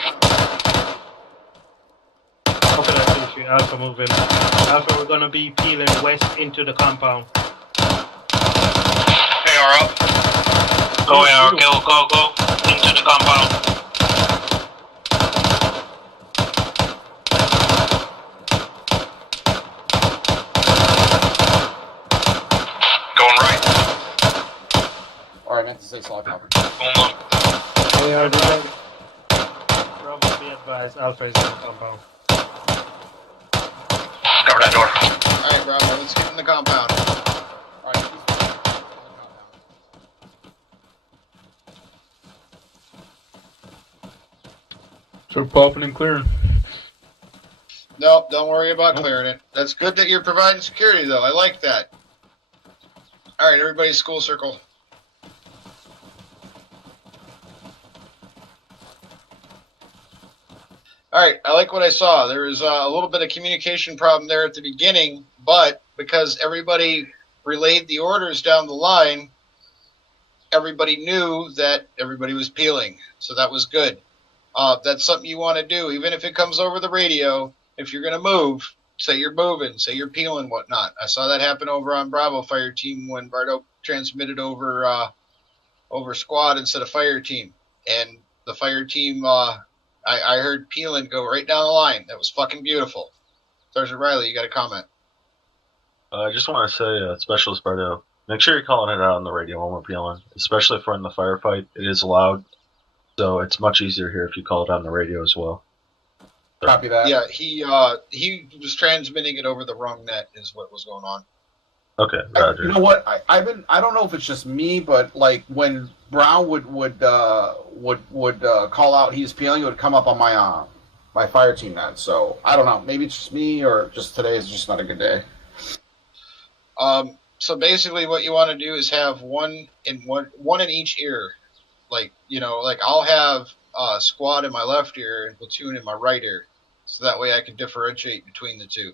Copy that, issue. Alpha moving. Alpha, we're gonna be peeling west into the compound. They are up. Go, AR, go. Into the compound. to say solid copy. They are detected. Bravo, be advised, Alpha is in the compound. Cover that door. Alright, Bravo, let's get in the compound. Alright, So popping and clearing. Nope, don't worry about clearing it. That's good that you're providing security, though. I like that. Alright, everybody, school circle. Alright, I like what I saw. There was a little bit of communication problem there at the beginning, but because everybody relayed the orders down the line, everybody knew that everybody was peeling. So that was good. That's something you want to do, even if it comes over the radio. If you're going to move, say you're moving, say you're peeling, whatnot. I saw that happen over on Bravo Fire Team when Bardo transmitted over squad instead of fire team. And the fire team, I heard peeling go right down the line. That was fucking beautiful. Sergeant Riley, you got a comment? I just want to say, Specialist Bardo, make sure you're calling it out on the radio when we're peeling, especially if we're in the firefight. It is loud, so it's much easier here if you call it on the radio as well. copy that. Yeah, he was transmitting it over the wrong net is what was going on. Okay, Roger. You know what? I don't know if it's just me, but like when Brown would call out he's peeling, it would come up on my my fire team net. So I don't know. Maybe it's just me, or just today is just not a good day. So basically, what you want to do is have one in each ear. Like I'll have squad in my left ear and platoon in my right ear, so that way I can differentiate between the two.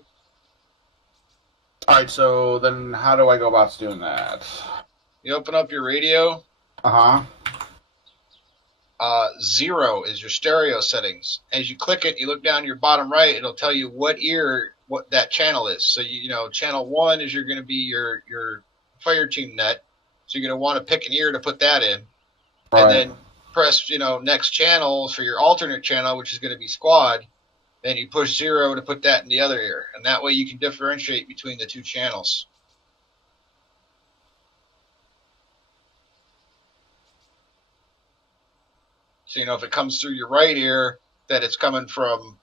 All right. So then, how do I go about doing that? You open up your radio. 0 is your stereo settings. As you click it, you look down your bottom right. It'll tell you what that channel is. So channel 1 is going to be your fire team net. So you're going to want to pick an ear to put that in, Right. and then press next channel for your alternate channel, which is going to be squad. Then you push 0 to put that in the other ear, and that way you can differentiate between the two channels. So if it comes through your right ear, that it's coming from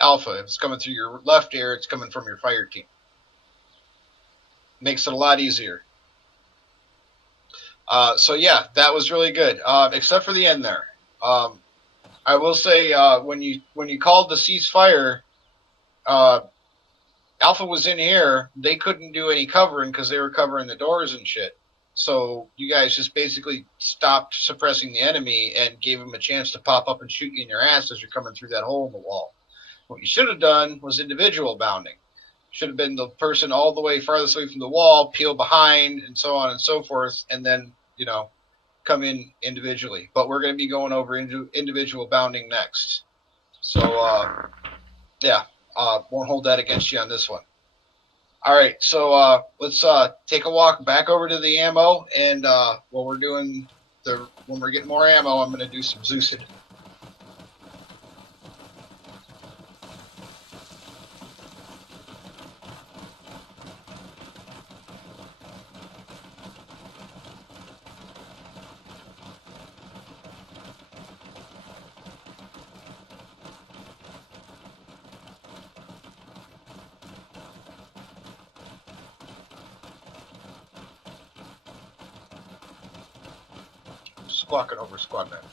Alpha. If it's coming through your left ear, it's coming from your fire team. Makes it a lot easier. So yeah, that was really good, except for the end there. I will say when you called the ceasefire, Alpha was in here. They couldn't do any covering because they were covering the doors and shit. So you guys just basically stopped suppressing the enemy and gave them a chance to pop up and shoot you in your ass as you're coming through that hole in the wall. What you should have done was individual bounding. Should have been the person all the way farthest away from the wall, peel behind, and so on and so forth, and then come in individually. But we're going to be going over individual bounding next. So yeah, won't hold that against you on this one. All right, so let's take a walk back over to the ammo, and when we're getting more ammo, I'm going to do some Zeusing. Squawking over squad net.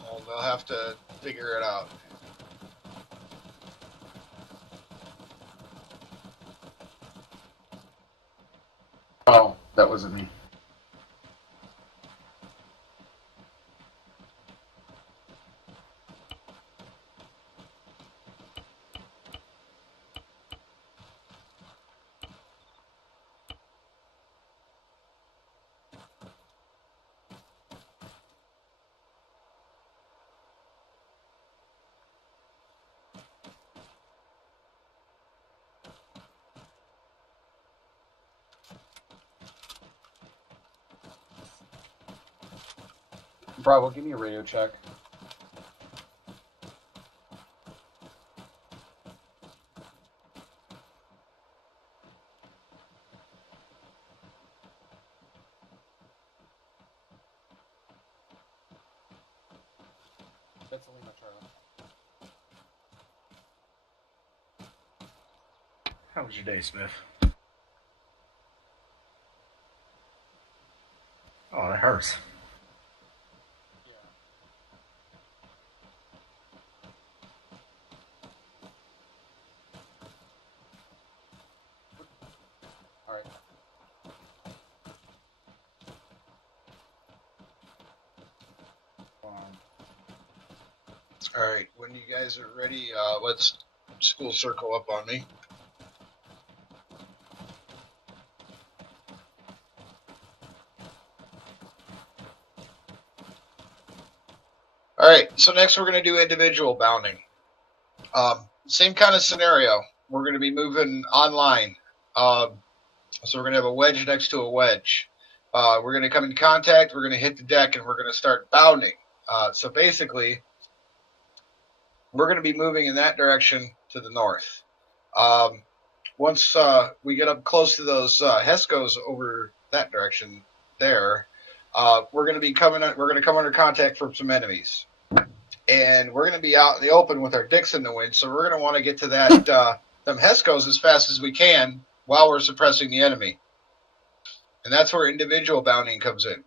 Well, they'll have to figure it out. Oh, that wasn't me. Bravo, give me a radio check. That's Lima Charlie. How was your day, Smith? Oh, that hurts. All right. All right, when you guys are ready, let's school circle up on me. All right, so next we're going to do individual bounding. Same kind of scenario. We're going to be moving online. So we're going to have a wedge next to a wedge. We're going to come in contact, we're going to hit the deck, and we're going to start bounding. So basically, we're going to be moving in that direction to the north. Once we get up close to those Hescos over that direction there, we're going to come under contact from some enemies. And we're going to be out in the open with our dicks in the wind, so we're going to want to get to that them Hescos as fast as we can while we're suppressing the enemy. And that's where individual bounding comes in.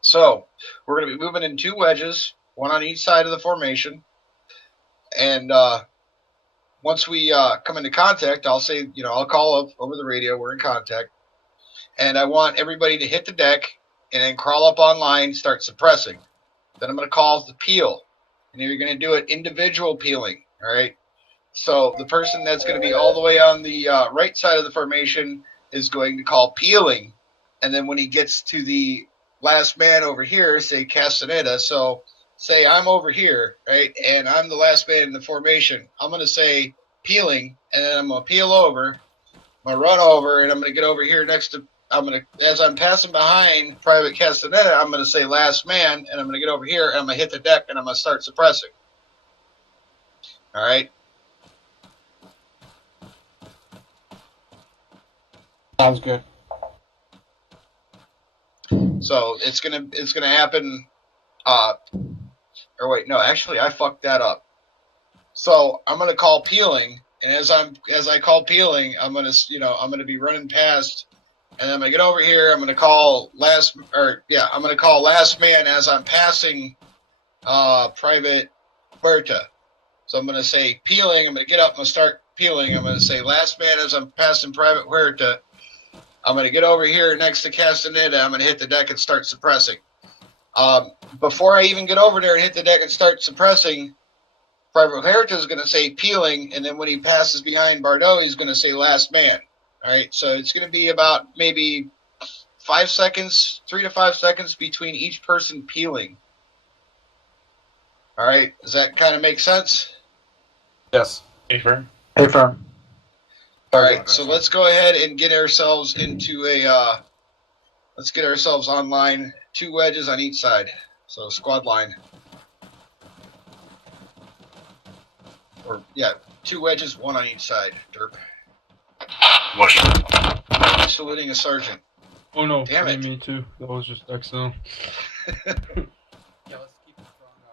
So we're going to be moving in two wedges, one on each side of the formation. And once we come into contact, I'll say, I'll call up over the radio, we're in contact. And I want everybody to hit the deck and then crawl up online, start suppressing. Then I'm going to call the peel. And you're going to do it individual peeling, all right? So the person that's going to be all the way on the right side of the formation is going to call peeling. And then when he gets to the last man over here, say Castaneda. So say I'm over here, right? And I'm the last man in the formation. I'm going to say peeling, and then I'm going to peel over. I'm going to run over, and I'm going to get over here next to, as I'm passing behind Private Castaneda, I'm going to say last man, and I'm going to get over here, and I'm going to hit the deck, and I'm going to start suppressing. All right? Sounds good. So it's gonna happen. Or wait, no, actually, I fucked that up. So I'm gonna call peeling, and as I call peeling, I'm gonna be running past. And I'm gonna get over here. I'm gonna call last man as I'm passing Private Huerta. So I'm gonna say peeling. I'm gonna get up. I'm gonna start peeling. I'm gonna say last man as I'm passing Private Huerta. I'm gonna get over here next to Castaneda. I'm gonna hit the deck and start suppressing. Before I even get over there and hit the deck and start suppressing, Private Huerta is gonna say peeling, and then when he passes behind Bardot, he's gonna say last man. All right, so it's going to be about maybe 5 seconds, 3 to 5 seconds between each person peeling. All right, does that kind of make sense? Yes. Hey, firm. Hey, firm. All right, so let's go ahead and get ourselves into let's get ourselves online, 2 wedges on each side. So squad line. Or, yeah, 2 wedges, 1 on each side, derp. What? Saluting a sergeant. Oh no, Damn it. me too. That was just XL. Yeah, let's keep it strong.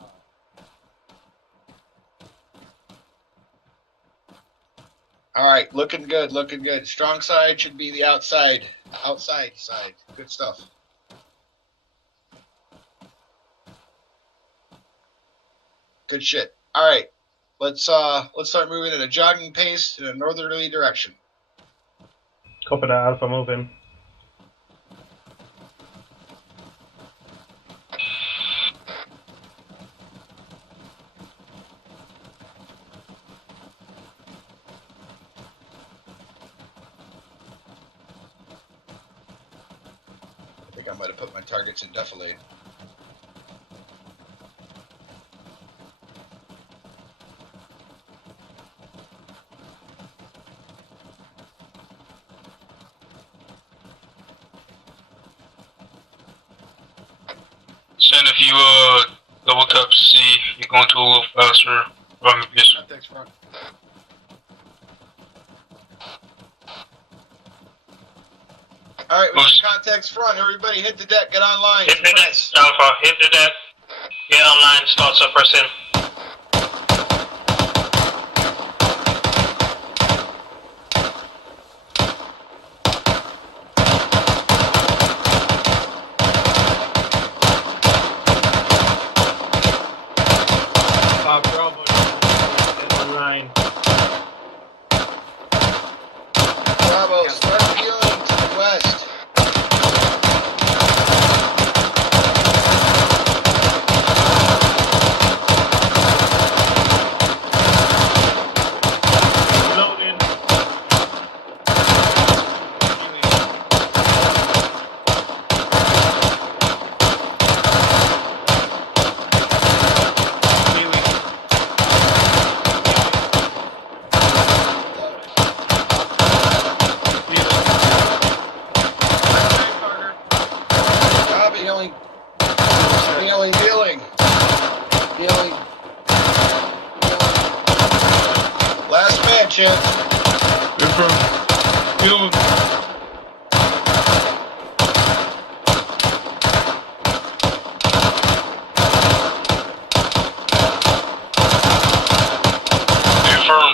All right, looking good, looking good. Strong side should be the outside side. Good stuff. Good shit. All right, let's start moving at a jogging pace in a northerly direction. Copy that, Alpha, move in. I think I might have put my targets in defilade. Send a few Top C, you're going to a little faster. Run this. Contacts front. Alright, we got contacts front. Everybody hit the deck. Get online. Hit the deck, Alpha. Hit the deck. Get online. Start suppressing. Bravo, get online. Bravo, start peeling to the west. Loading. Copy. Healing. Healing. Healing. Healing. Last man, chance. Confirm. Healing. Confirm.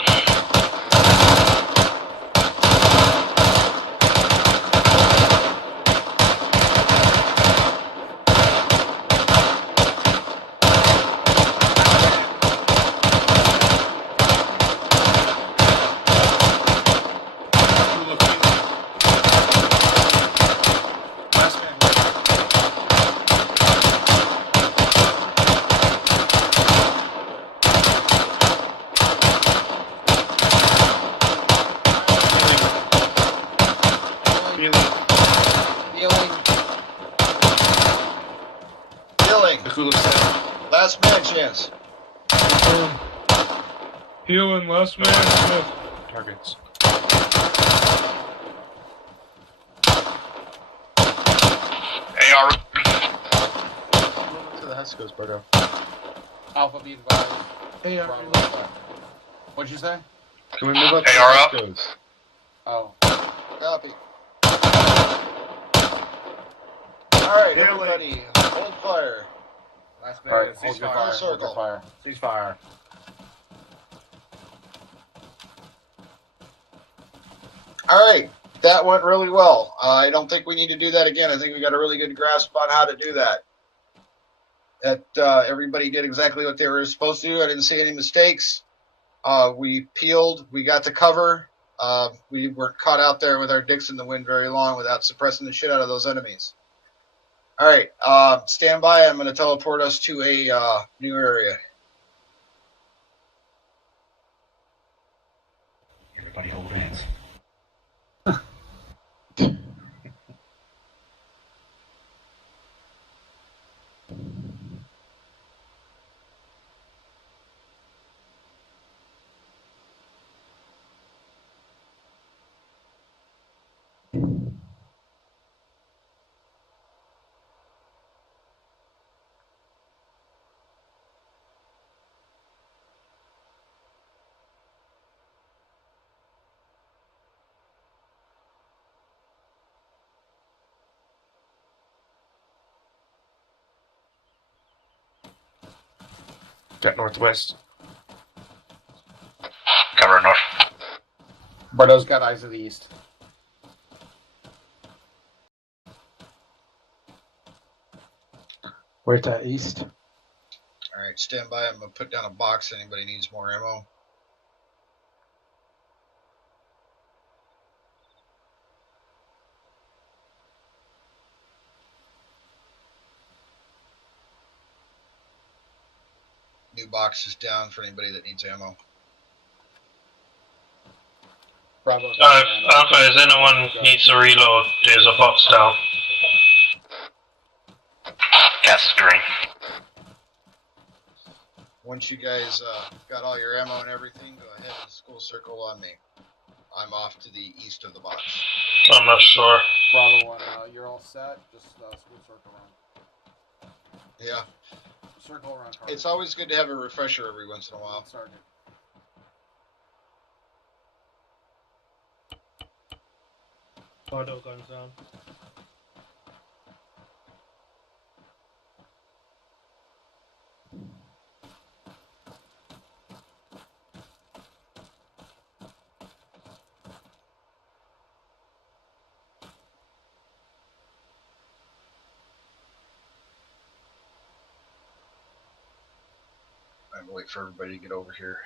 Last man. Healing. Healing. Akula set. Last man, chance. Confirm. Healing. Last man. Smith. Targets. AR. Move up to the Hescos, Bardo. Alpha be advised. Hey, Bravo. What'd you say? Can we move up to AR the up. Hescos? Oh. Copy. Alright, everybody, hold fire. Last All right, hold your Ceasefire. fire. Hold Circle. your fire. Ceasefire. Alright, that went really well. I don't think we need to do that again. I think we got a really good grasp on how to do that. Everybody did exactly what they were supposed to do. I didn't see any mistakes. We peeled, we got to cover. We weren't caught out there with our dicks in the wind very long without suppressing the shit out of those enemies. Alright, stand by. I'm going to teleport us to a new area. Everybody hold hands. Got northwest. Cover north. Bardo's got eyes of the east. Where's that east? Alright, stand by. I'm going to put down a box. Anybody needs more ammo? New box is down for anybody that needs ammo. Bravo. Alpha, if anyone needs to reload, there's a box down. Gas green. Once you guys got all your ammo and everything, go ahead and school circle on me. I'm off to the east of the box. I'm not sure. Bravo 1, you're all set. Just school circle around. Yeah. Circle around Carter. It's always good to have a refresher every once in a while. Sergeant. Auto guns down. I'm gonna wait for everybody to get over here.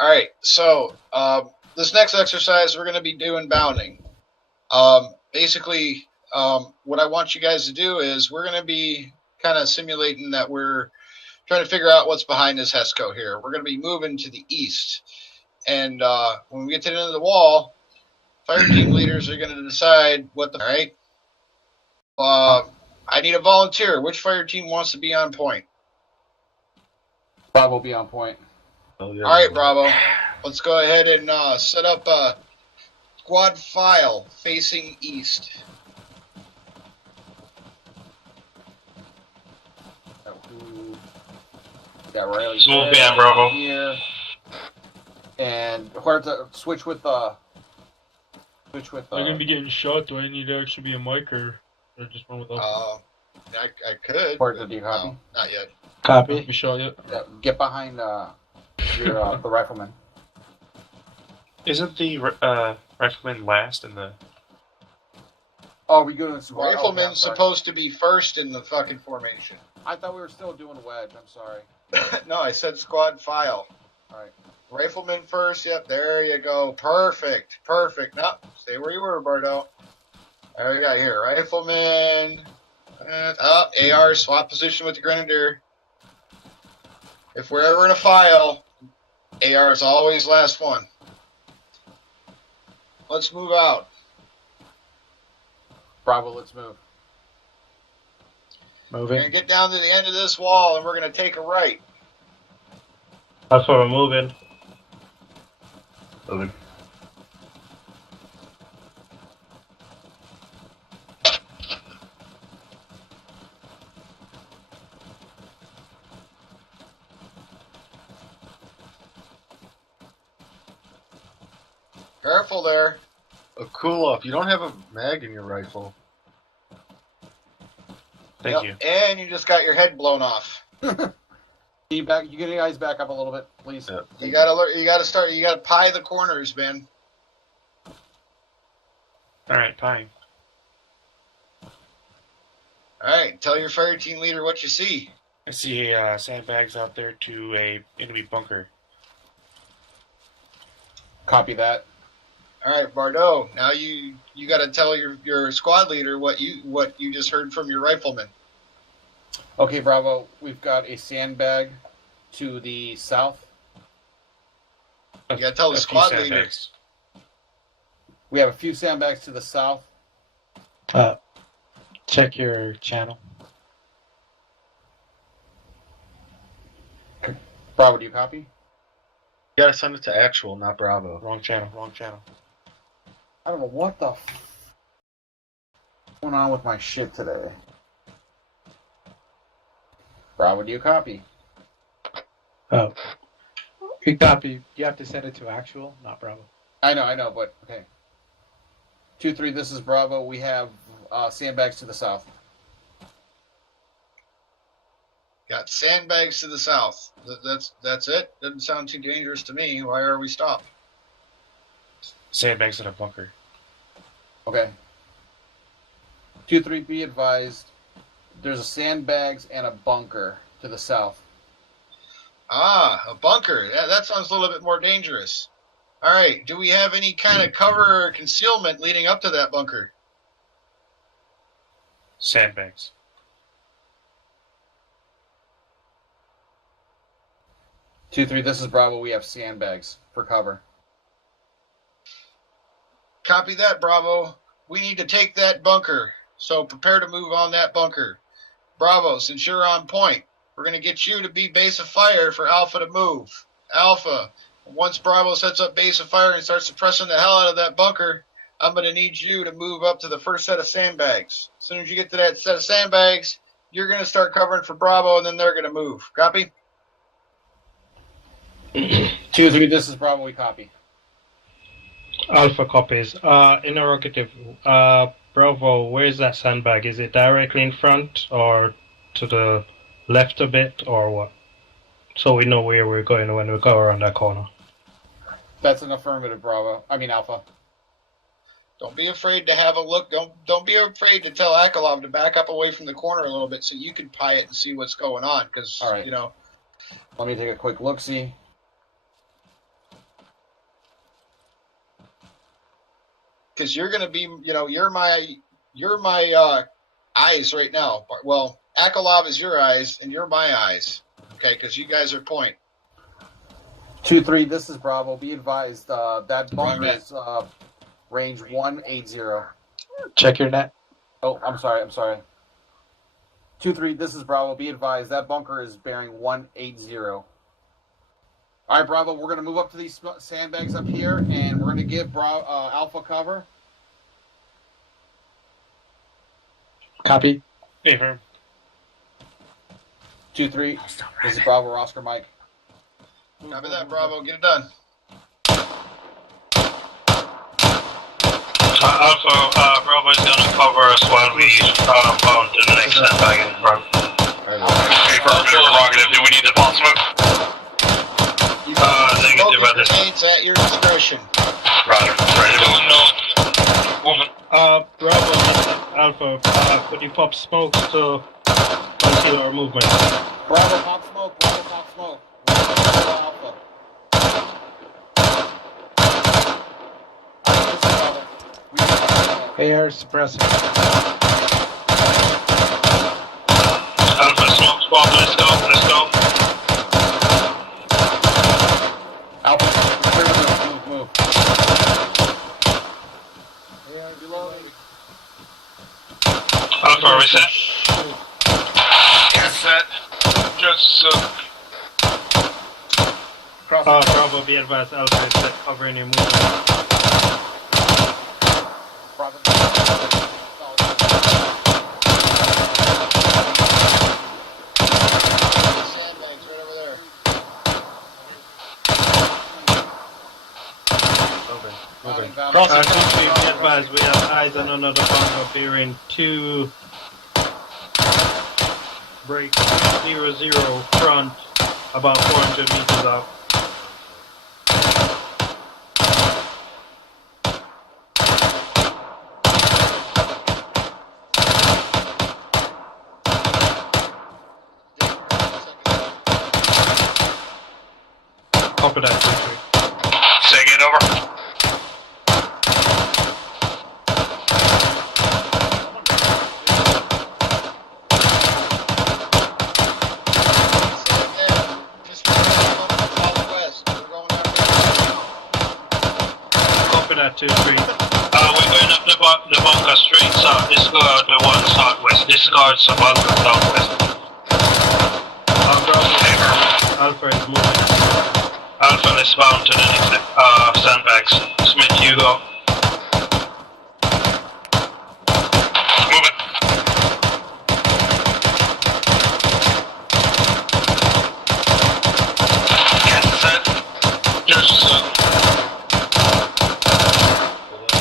All right, so this next exercise we're going to be doing bounding. Basically, what I want you guys to do is we're going to be kind of simulating that we're trying to figure out what's behind this HESCO here. We're going to be moving to the east, and when we get to the end of the wall, fire team leaders are going to decide what the. All right. I need a volunteer. Which fire team wants to be on point? Bravo, be on point. Oh, yeah. All right, Bravo. Let's go ahead and set up a squad file facing east. Yeah, Riley. Smooth down, Bravo. Here. And where to switch with I'm gonna be getting shot. Do I need to actually be a mic or just run without? I could. Where do you copy? No, not yet. Copy. Be shot yet? Yeah, get behind your the rifleman. Isn't the rifleman last in the? Oh, we doing squad? Rifleman's Oh, yeah, sorry. supposed to be first in the fucking formation. I thought we were still doing wedge. I'm sorry. No, I said squad file. All right. Rifleman first. Yep, there you go. Perfect. Perfect. No, stay where you were, Bardo. There we got here. Rifleman. Up. AR. Swap position with the Grenadier. If we're ever in a file, AR is always last one. Let's move out. Bravo, let's move. We're Moving. going to get down to the end of this wall and we're going to take a right. That's where we're moving. Moving. Careful there. Cool off. You don't have a mag in your rifle. Thank you. And you just got your head blown off. You get your guys back up a little bit, please. Yeah. You gotta pie the corners, man. All right, fine. Alright, tell your fire team leader what you see. I see sandbags out there to a enemy bunker. Copy that. Alright, Bardo, now you gotta tell your squad leader what you just heard from your rifleman. Okay, Bravo, we've got a sandbag to the south. You gotta tell the A few squad leader. sandbags. We have a few sandbags to the south. Check your channel. Bravo, do you copy? You gotta send it to actual, not Bravo. Wrong channel. Wrong channel. I don't know what the going on with my shit today. Bravo, do you copy? Oh. You copy. You have to send it to actual, not Bravo. I know, but okay. 2-3, this is Bravo. We have sandbags to the south. Got sandbags to the south. That's it? Doesn't sound too dangerous to me. Why are we stopped? Sandbags in a bunker. Okay. 2-3, be advised. There's a sandbags and a bunker to the south. Ah, a bunker. Yeah, that sounds a little bit more dangerous. Alright, do we have any kind of cover or concealment leading up to that bunker? Sandbags. 2-3, this is Bravo. We have sandbags for cover. Copy that, Bravo. We need to take that bunker. So prepare to move on that bunker. Bravo, since you're on point, we're going to get you to be base of fire for Alpha to move. Alpha, once Bravo sets up base of fire and starts suppressing the hell out of that bunker, I'm going to need you to move up to the first set of sandbags. As soon as you get to that set of sandbags, you're going to start covering for Bravo, and then they're going to move. Copy? 2-3, this is Bravo, we copy. Alpha copies. Interrogative. Bravo, where is that sandbag? Is it directly in front or to the left a bit or what? So we know where we're going when we go around that corner. That's an affirmative, Bravo. I mean, Alpha. Don't be afraid to have a look. Don't be afraid to tell Akalov to back up away from the corner a little bit so you can pie it and see what's going on. Because, right. you know. Let me take a quick look-see. Because you're going to be, you know, you're my eyes right now. Well, Akalov is your eyes, and you're my eyes. Okay, because you guys are point. 2-3, this is Bravo. Be advised, that bunker is range 180. Check your net. Oh, I'm sorry. 2-3, this is Bravo. Be advised, that bunker is bearing 180. All right, Bravo, we're going to move up to these sandbags up here, and we're going to give Alpha cover. Copy. Affirm. 2-3, this is Bravo, Oscar Mike. Copy that, Bravo. Get it done. Alpha, Bravo is going to cover us while we bound to the next sandbag in front. Affirmative, prerogative. Do we need to pulse smoke? Negative at this. Grenades at your discretion. Roger. Ready to go. No. Moving. Bravo, Alpha, could you pop smokes to conceal our movement? Bravo, pop smoke. Alpha. AR suppressor. Alpha, smoke spot. Let's go. Alpha, move. AR reloading. Alpha, reset. Yes, set. Just Bravo, be advised, Alpha is set covering your movement. Bravo. Sandbags right over there. Moving. Be advised, we have eyes on another bunker bearing 2 break 00 front, about 400 meters out. Copy that, 2-3. say again, over. Copy that, 2-3. We're going up the bunker straight south. Discard the one southwest. Discard some bunker southwest. Alpha is moving. Alpha is bound to the next sandbags. Smith, you go. Moving. Yes, set. Just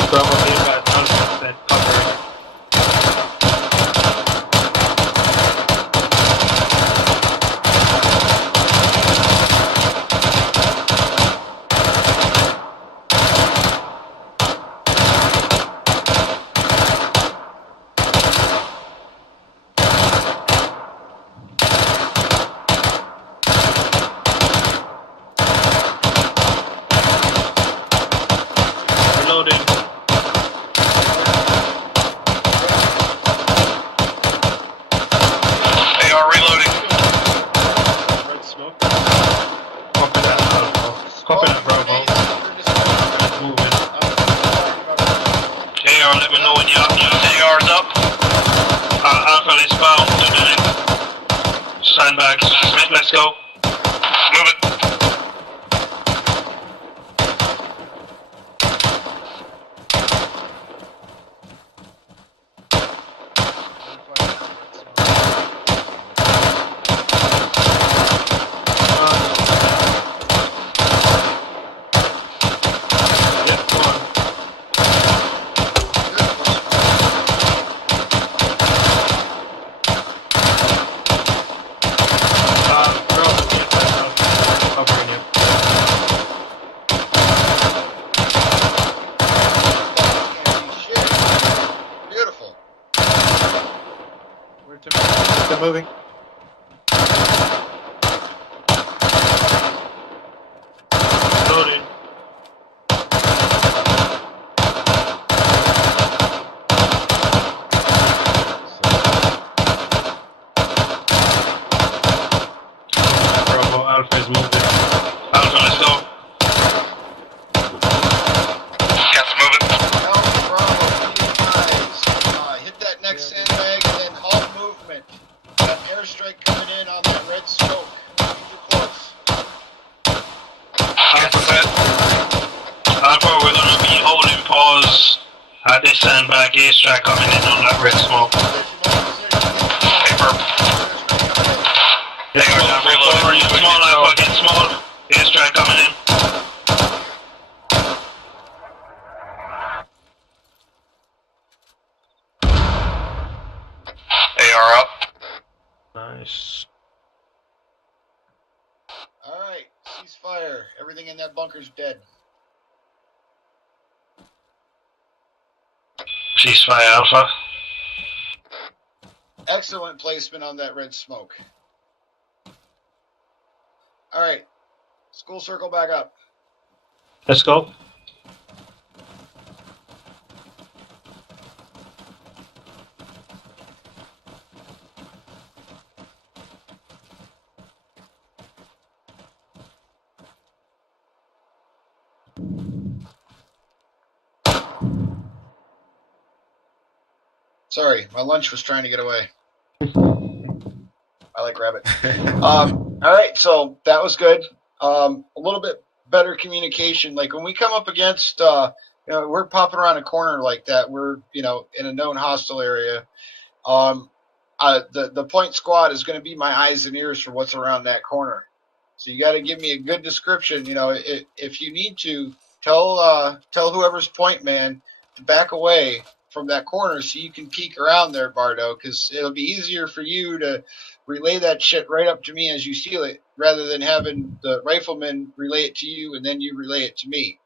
Probably about Alpha set covering. Reloading. they are reloading. Red smoke. Copy that, Alpha. Copy that, Bravo. It's moving. AR, let me know when your AR's up. Recon is bound to the next sandbags. Smith, let's go. Move it. They're moving. Loading. Bravo, Alpha is moving. Alpha, let's go. Cats moving. Alpha Bravo, you guys, hit that next sandbag and then halt movement. Got airstrike coming in on that red smoke. Too close. Alpha set. Alpha, we're gonna be holding pause at this sandbag airstrike coming in on that red smoke. Paper. Hang on, I'm reloading. Small Alpha, get small. Airstrike coming in. AR up. Nice. Alright, ceasefire. Everything in that bunker's dead. Ceasefire Alpha. Excellent placement on that red smoke. Alright, school circle back up. Let's go. Sorry, my lunch was trying to get away. I like rabbit. All right, so that was good. A little bit better communication. Like when we come up against, we're popping around a corner like that. We're, in a known hostile area. The point squad is going to be my eyes and ears for what's around that corner. So you got to give me a good description. If you need to tell whoever's point man to back away from that corner so you can peek around there, Bardo, because it'll be easier for you to relay that shit right up to me as you seal it, rather than having the rifleman relay it to you and then you relay it to me.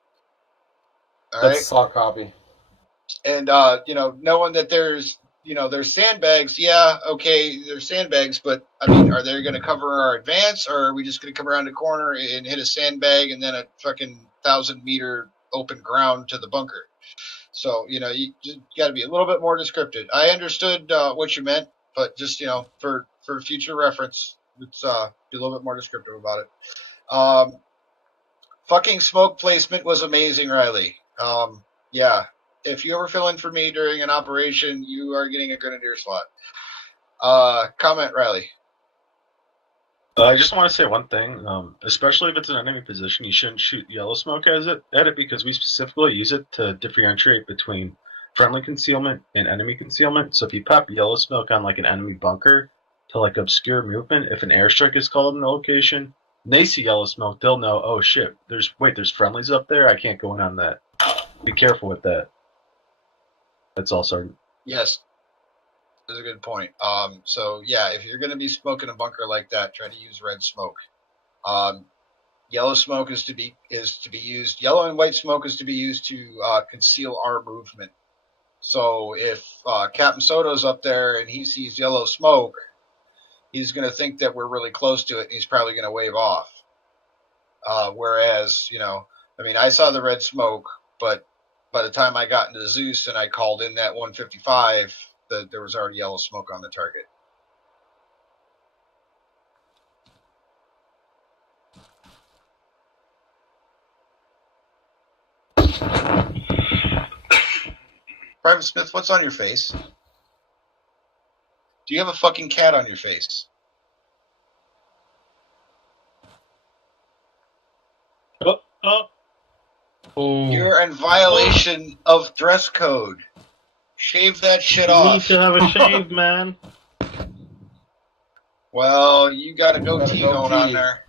All right. That's solid copy. And knowing that there's sandbags, yeah, okay, there's sandbags, but I mean, are they going to cover our advance, or are we just going to come around the corner and hit a sandbag and then a fucking 1,000-meter open ground to the bunker? So, you got to be a little bit more descriptive. I understood what you meant, but just, for future reference, let's be a little bit more descriptive about it. Fucking smoke placement was amazing, Riley. Yeah, if you ever fill in for me during an operation, you are getting a grenadier slot. Comment, Riley. I just want to say one thing. Especially if it's an enemy position, you shouldn't shoot yellow smoke at it because we specifically use it to differentiate between friendly concealment and enemy concealment. So if you pop yellow smoke on like an enemy bunker to like obscure movement, if an airstrike is called in the location, and they see yellow smoke, they'll know, oh shit, there's friendlies up there. I can't go in on that. Be careful with that. That's all, Sergeant. Yes. That's a good point. So yeah, if you're going to be smoking a bunker like that, try to use red smoke. Yellow smoke is to be used. Yellow and white smoke is to be used to conceal our movement. So if Captain Soto's up there and he sees yellow smoke, he's going to think that we're really close to it, and he's probably going to wave off. Whereas, I saw the red smoke, but by the time I got into Zeus and I called in that 155, there was already yellow smoke on the target. Private Smith, what's on your face? Do you have a fucking cat on your face? Oh, You're in violation of dress code. Shave that shit you need off. to have a shave, man. Well, you got a goatee going on goatee. there.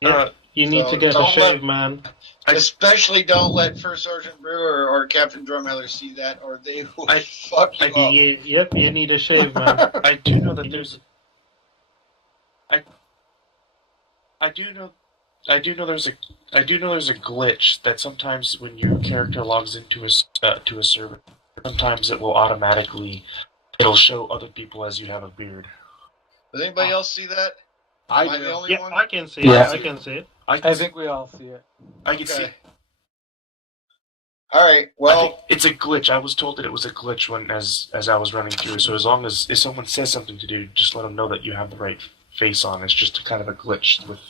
Yeah, you need to get a don't shave, man. Especially don't let First Sergeant Brewer or Captain Drumheller see that, or they will fuck you up. Yep, you need a shave, man. I do know that there's. I do know there's a glitch that sometimes when your character logs into a server, sometimes it will automatically it'll show other people as you have a beard. Does anybody else see that? Am I the only one? I can see Yeah. it. I can see it. I think we all see it. I can see. All right. I Well, think it's a glitch. I was told that it was a glitch when as I was running through. So as long as if someone says something to do, just let them know that you have the right face on. It's just a kind of a glitch with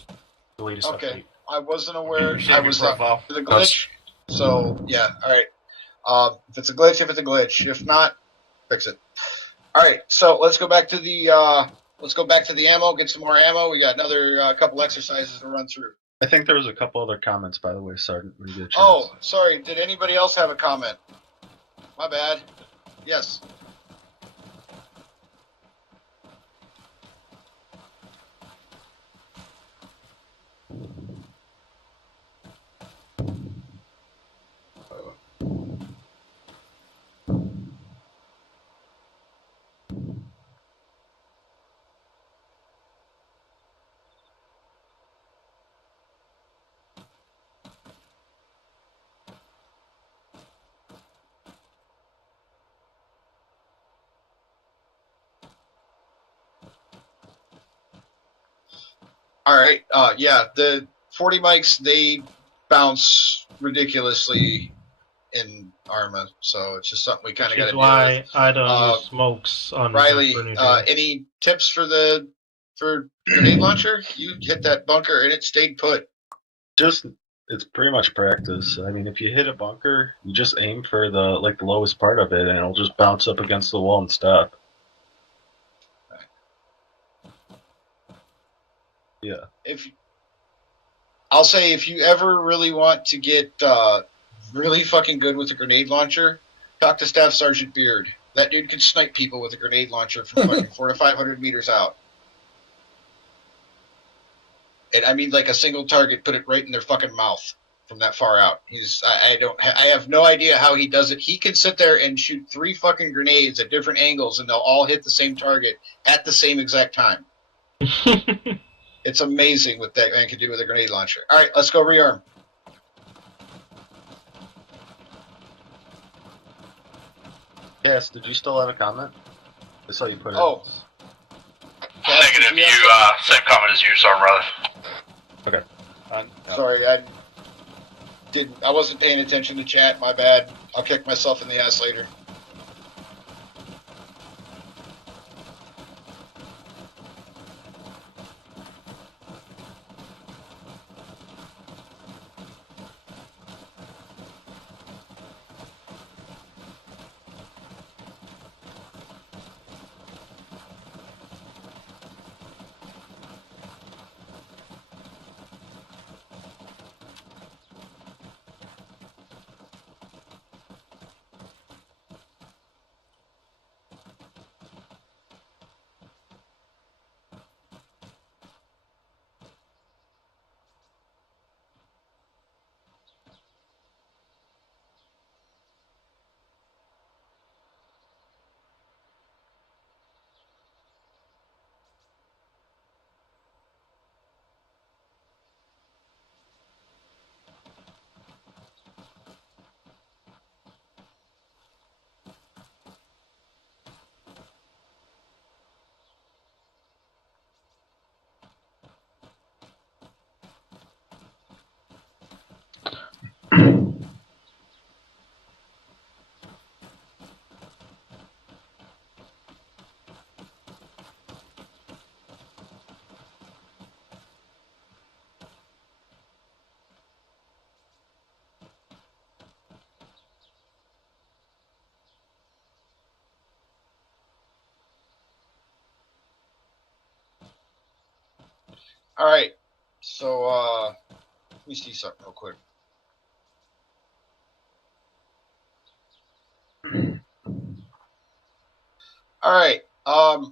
the latest update. I wasn't aware. Share I your was profile. the glitch. So yeah. All right. If it's a glitch, if it's a glitch. If not, fix it. All right. So let's go back to the ammo. Get some more ammo. We got another couple exercises to run through. I think there was a couple other comments, by the way, Sergeant. When you get a chance. Oh, sorry. Did anybody else have a comment? My bad. Yes. All right. Yeah, the 40 mics, they bounce ridiculously in Arma, so it's just something we kind of got to deal with. Why I don't use smokes on Riley, Grenadier. any tips for grenade launcher? You hit that bunker and it stayed put. It's pretty much practice. I mean, if you hit a bunker, you just aim for the lowest part of it, and it'll just bounce up against the wall and stop. Yeah. I'll say if you ever really want to get really fucking good with a grenade launcher, talk to Staff Sergeant Beard. That dude can snipe people with a grenade launcher from fucking 400 to 500 meters out. And I mean, like a single target, put it right in their fucking mouth from that far out. I have no idea how he does it. He can sit there and shoot 3 fucking grenades at different angles, and they'll all hit the same target at the same exact time. It's amazing what that man can do with a grenade launcher. All right, let's go rearm. Yes, did you still have a comment? I saw you put it. Oh. Negative. You, same comment as you, sorry, brother. Okay. Sorry, I wasn't paying attention to chat. My bad. I'll kick myself in the ass later. All right. So let me see something real quick. All right.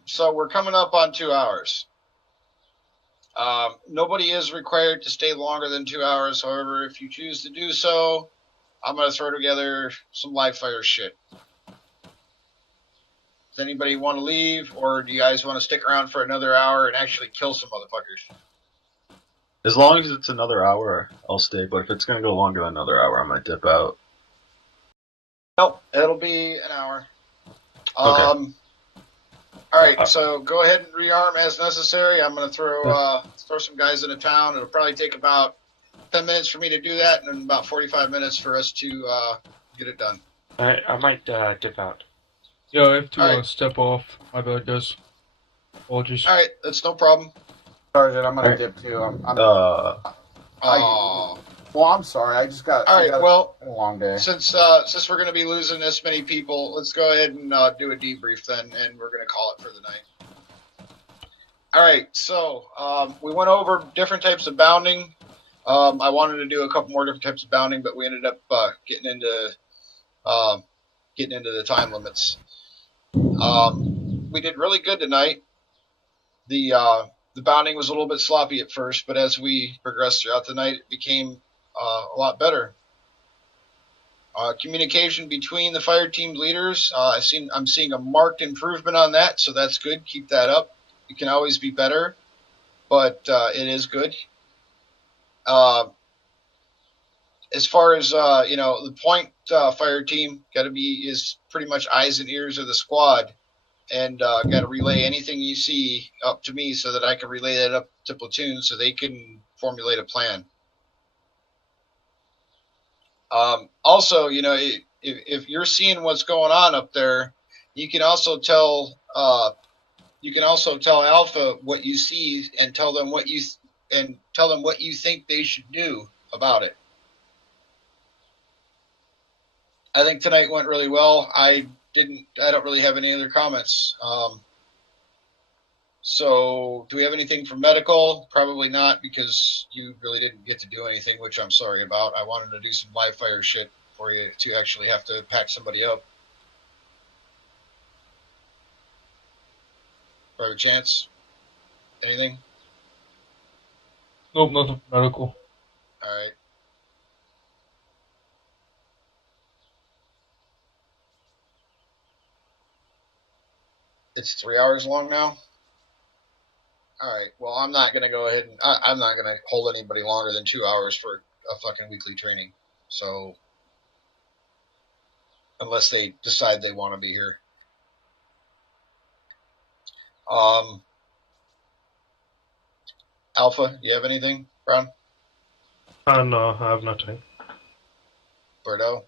So we're coming up on 2 hours. Nobody is required to stay longer than 2 hours. However, if you choose to do so, I'm going to throw together some live fire shit. Does anybody want to leave, or do you guys want to stick around for another hour and actually kill some motherfuckers? As long as it's another hour, I'll stay. But if it's going to go longer than another hour, I might dip out. Nope, it'll be an hour. Okay. All right, so go ahead and rearm as necessary. I'm going to throw some guys into town. It'll probably take about 10 minutes for me to do that, and then about 45 minutes for us to get it done. I might dip out. Yeah, I have to Alright. step off. My bad, guys. Apologies. All right, that's no problem. Sergeant, I'm gonna Alright. dip too. Well, I'm sorry. I just got. all right, well, a long day. since we're going to be losing this many people, let's go ahead and do a debrief then, and we're going to call it for the night. All right, so we went over different types of bounding. I wanted to do a couple more different types of bounding, but we ended up getting into the time limits. We did really good tonight. The bounding was a little bit sloppy at first, but as we progressed throughout the night, it became a lot better. Communication between the fire team leaders, I'm seeing a marked improvement on that, so that's good. Keep that up. It can always be better, but it is good. As far as the point fire team is pretty much eyes and ears of the squad, and got to relay anything you see up to me so that I can relay that up to platoon so they can formulate a plan. Also, if you're seeing what's going on up there, you can also tell Alpha what you see and tell them what you think they should do about it. I think tonight went really well. I don't really have any other comments. So do we have anything for medical? Probably not, because you really didn't get to do anything, which I'm sorry about. I wanted to do some live fire shit for you to actually have to pack somebody up. By chance? Anything? Nope, nothing medical. All right. It's 3 hours long now? All right. Well, I'm not going to go ahead and I'm not going to hold anybody longer than 2 hours for a fucking weekly training. So, unless they decide they want to be here. Alpha, you have anything, Brown? No, I have nothing. Berto?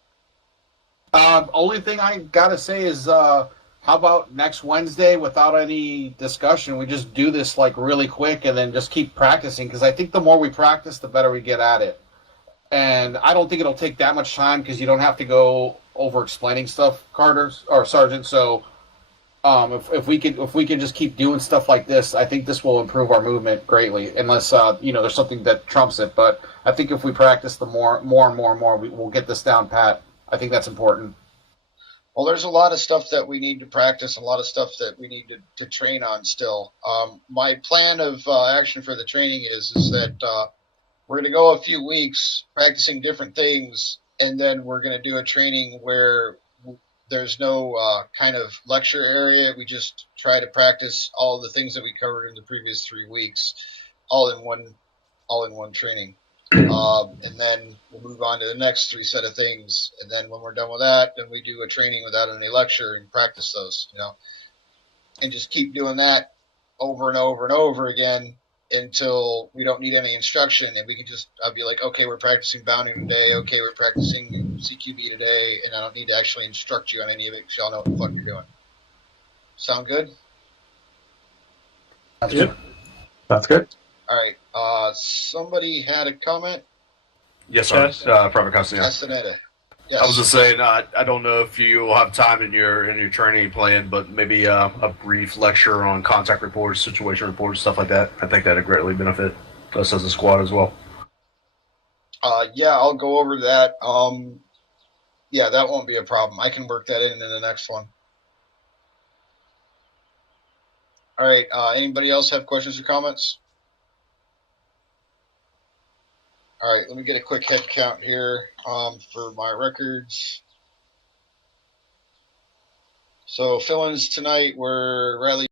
Only thing I gotta say is, how about next Wednesday without any discussion? We just do this like really quick and then just keep practicing, because I think the more we practice, the better we get at it. And I don't think it'll take that much time because you don't have to go over explaining stuff, Sergeant. So if we can just keep doing stuff like this, I think this will improve our movement greatly. Unless there's something that trumps it, but I think if we practice, the more and more, we'll get this down pat. I think that's important. Well, there's a lot of stuff that we need to practice, and a lot of stuff that we need to train on still. My plan of action for the training is that we're going to go a few weeks practicing different things, and then we're going to do a training where there's no kind of lecture area. We just try to practice all the things that we covered in the previous 3 weeks, all in one training. And then we'll move on to the next 3 set of things. And then when we're done with that, then we do a training without any lecture and practice those, and just keep doing that over and over and over again until we don't need any instruction. And we can I'll be like, okay, we're practicing bounding today. Okay, we're practicing CQB today. And I don't need to actually instruct you on any of it because y'all know what the fuck you're doing. Sound good? That's good. That's good. All right. Somebody had a comment. Yes, sir. Private Castaneda. Castaneda. Yes. I was just saying, I don't know if you will have time in your training plan, but maybe a brief lecture on contact reports, situation reports, stuff like that. I think that'd greatly benefit us as a squad as well. Yeah, I'll go over that. Yeah, that won't be a problem. I can work that in the next one. All right. Anybody else have questions or comments? All right, let me get a quick head count here for my records. So fill-ins tonight were Riley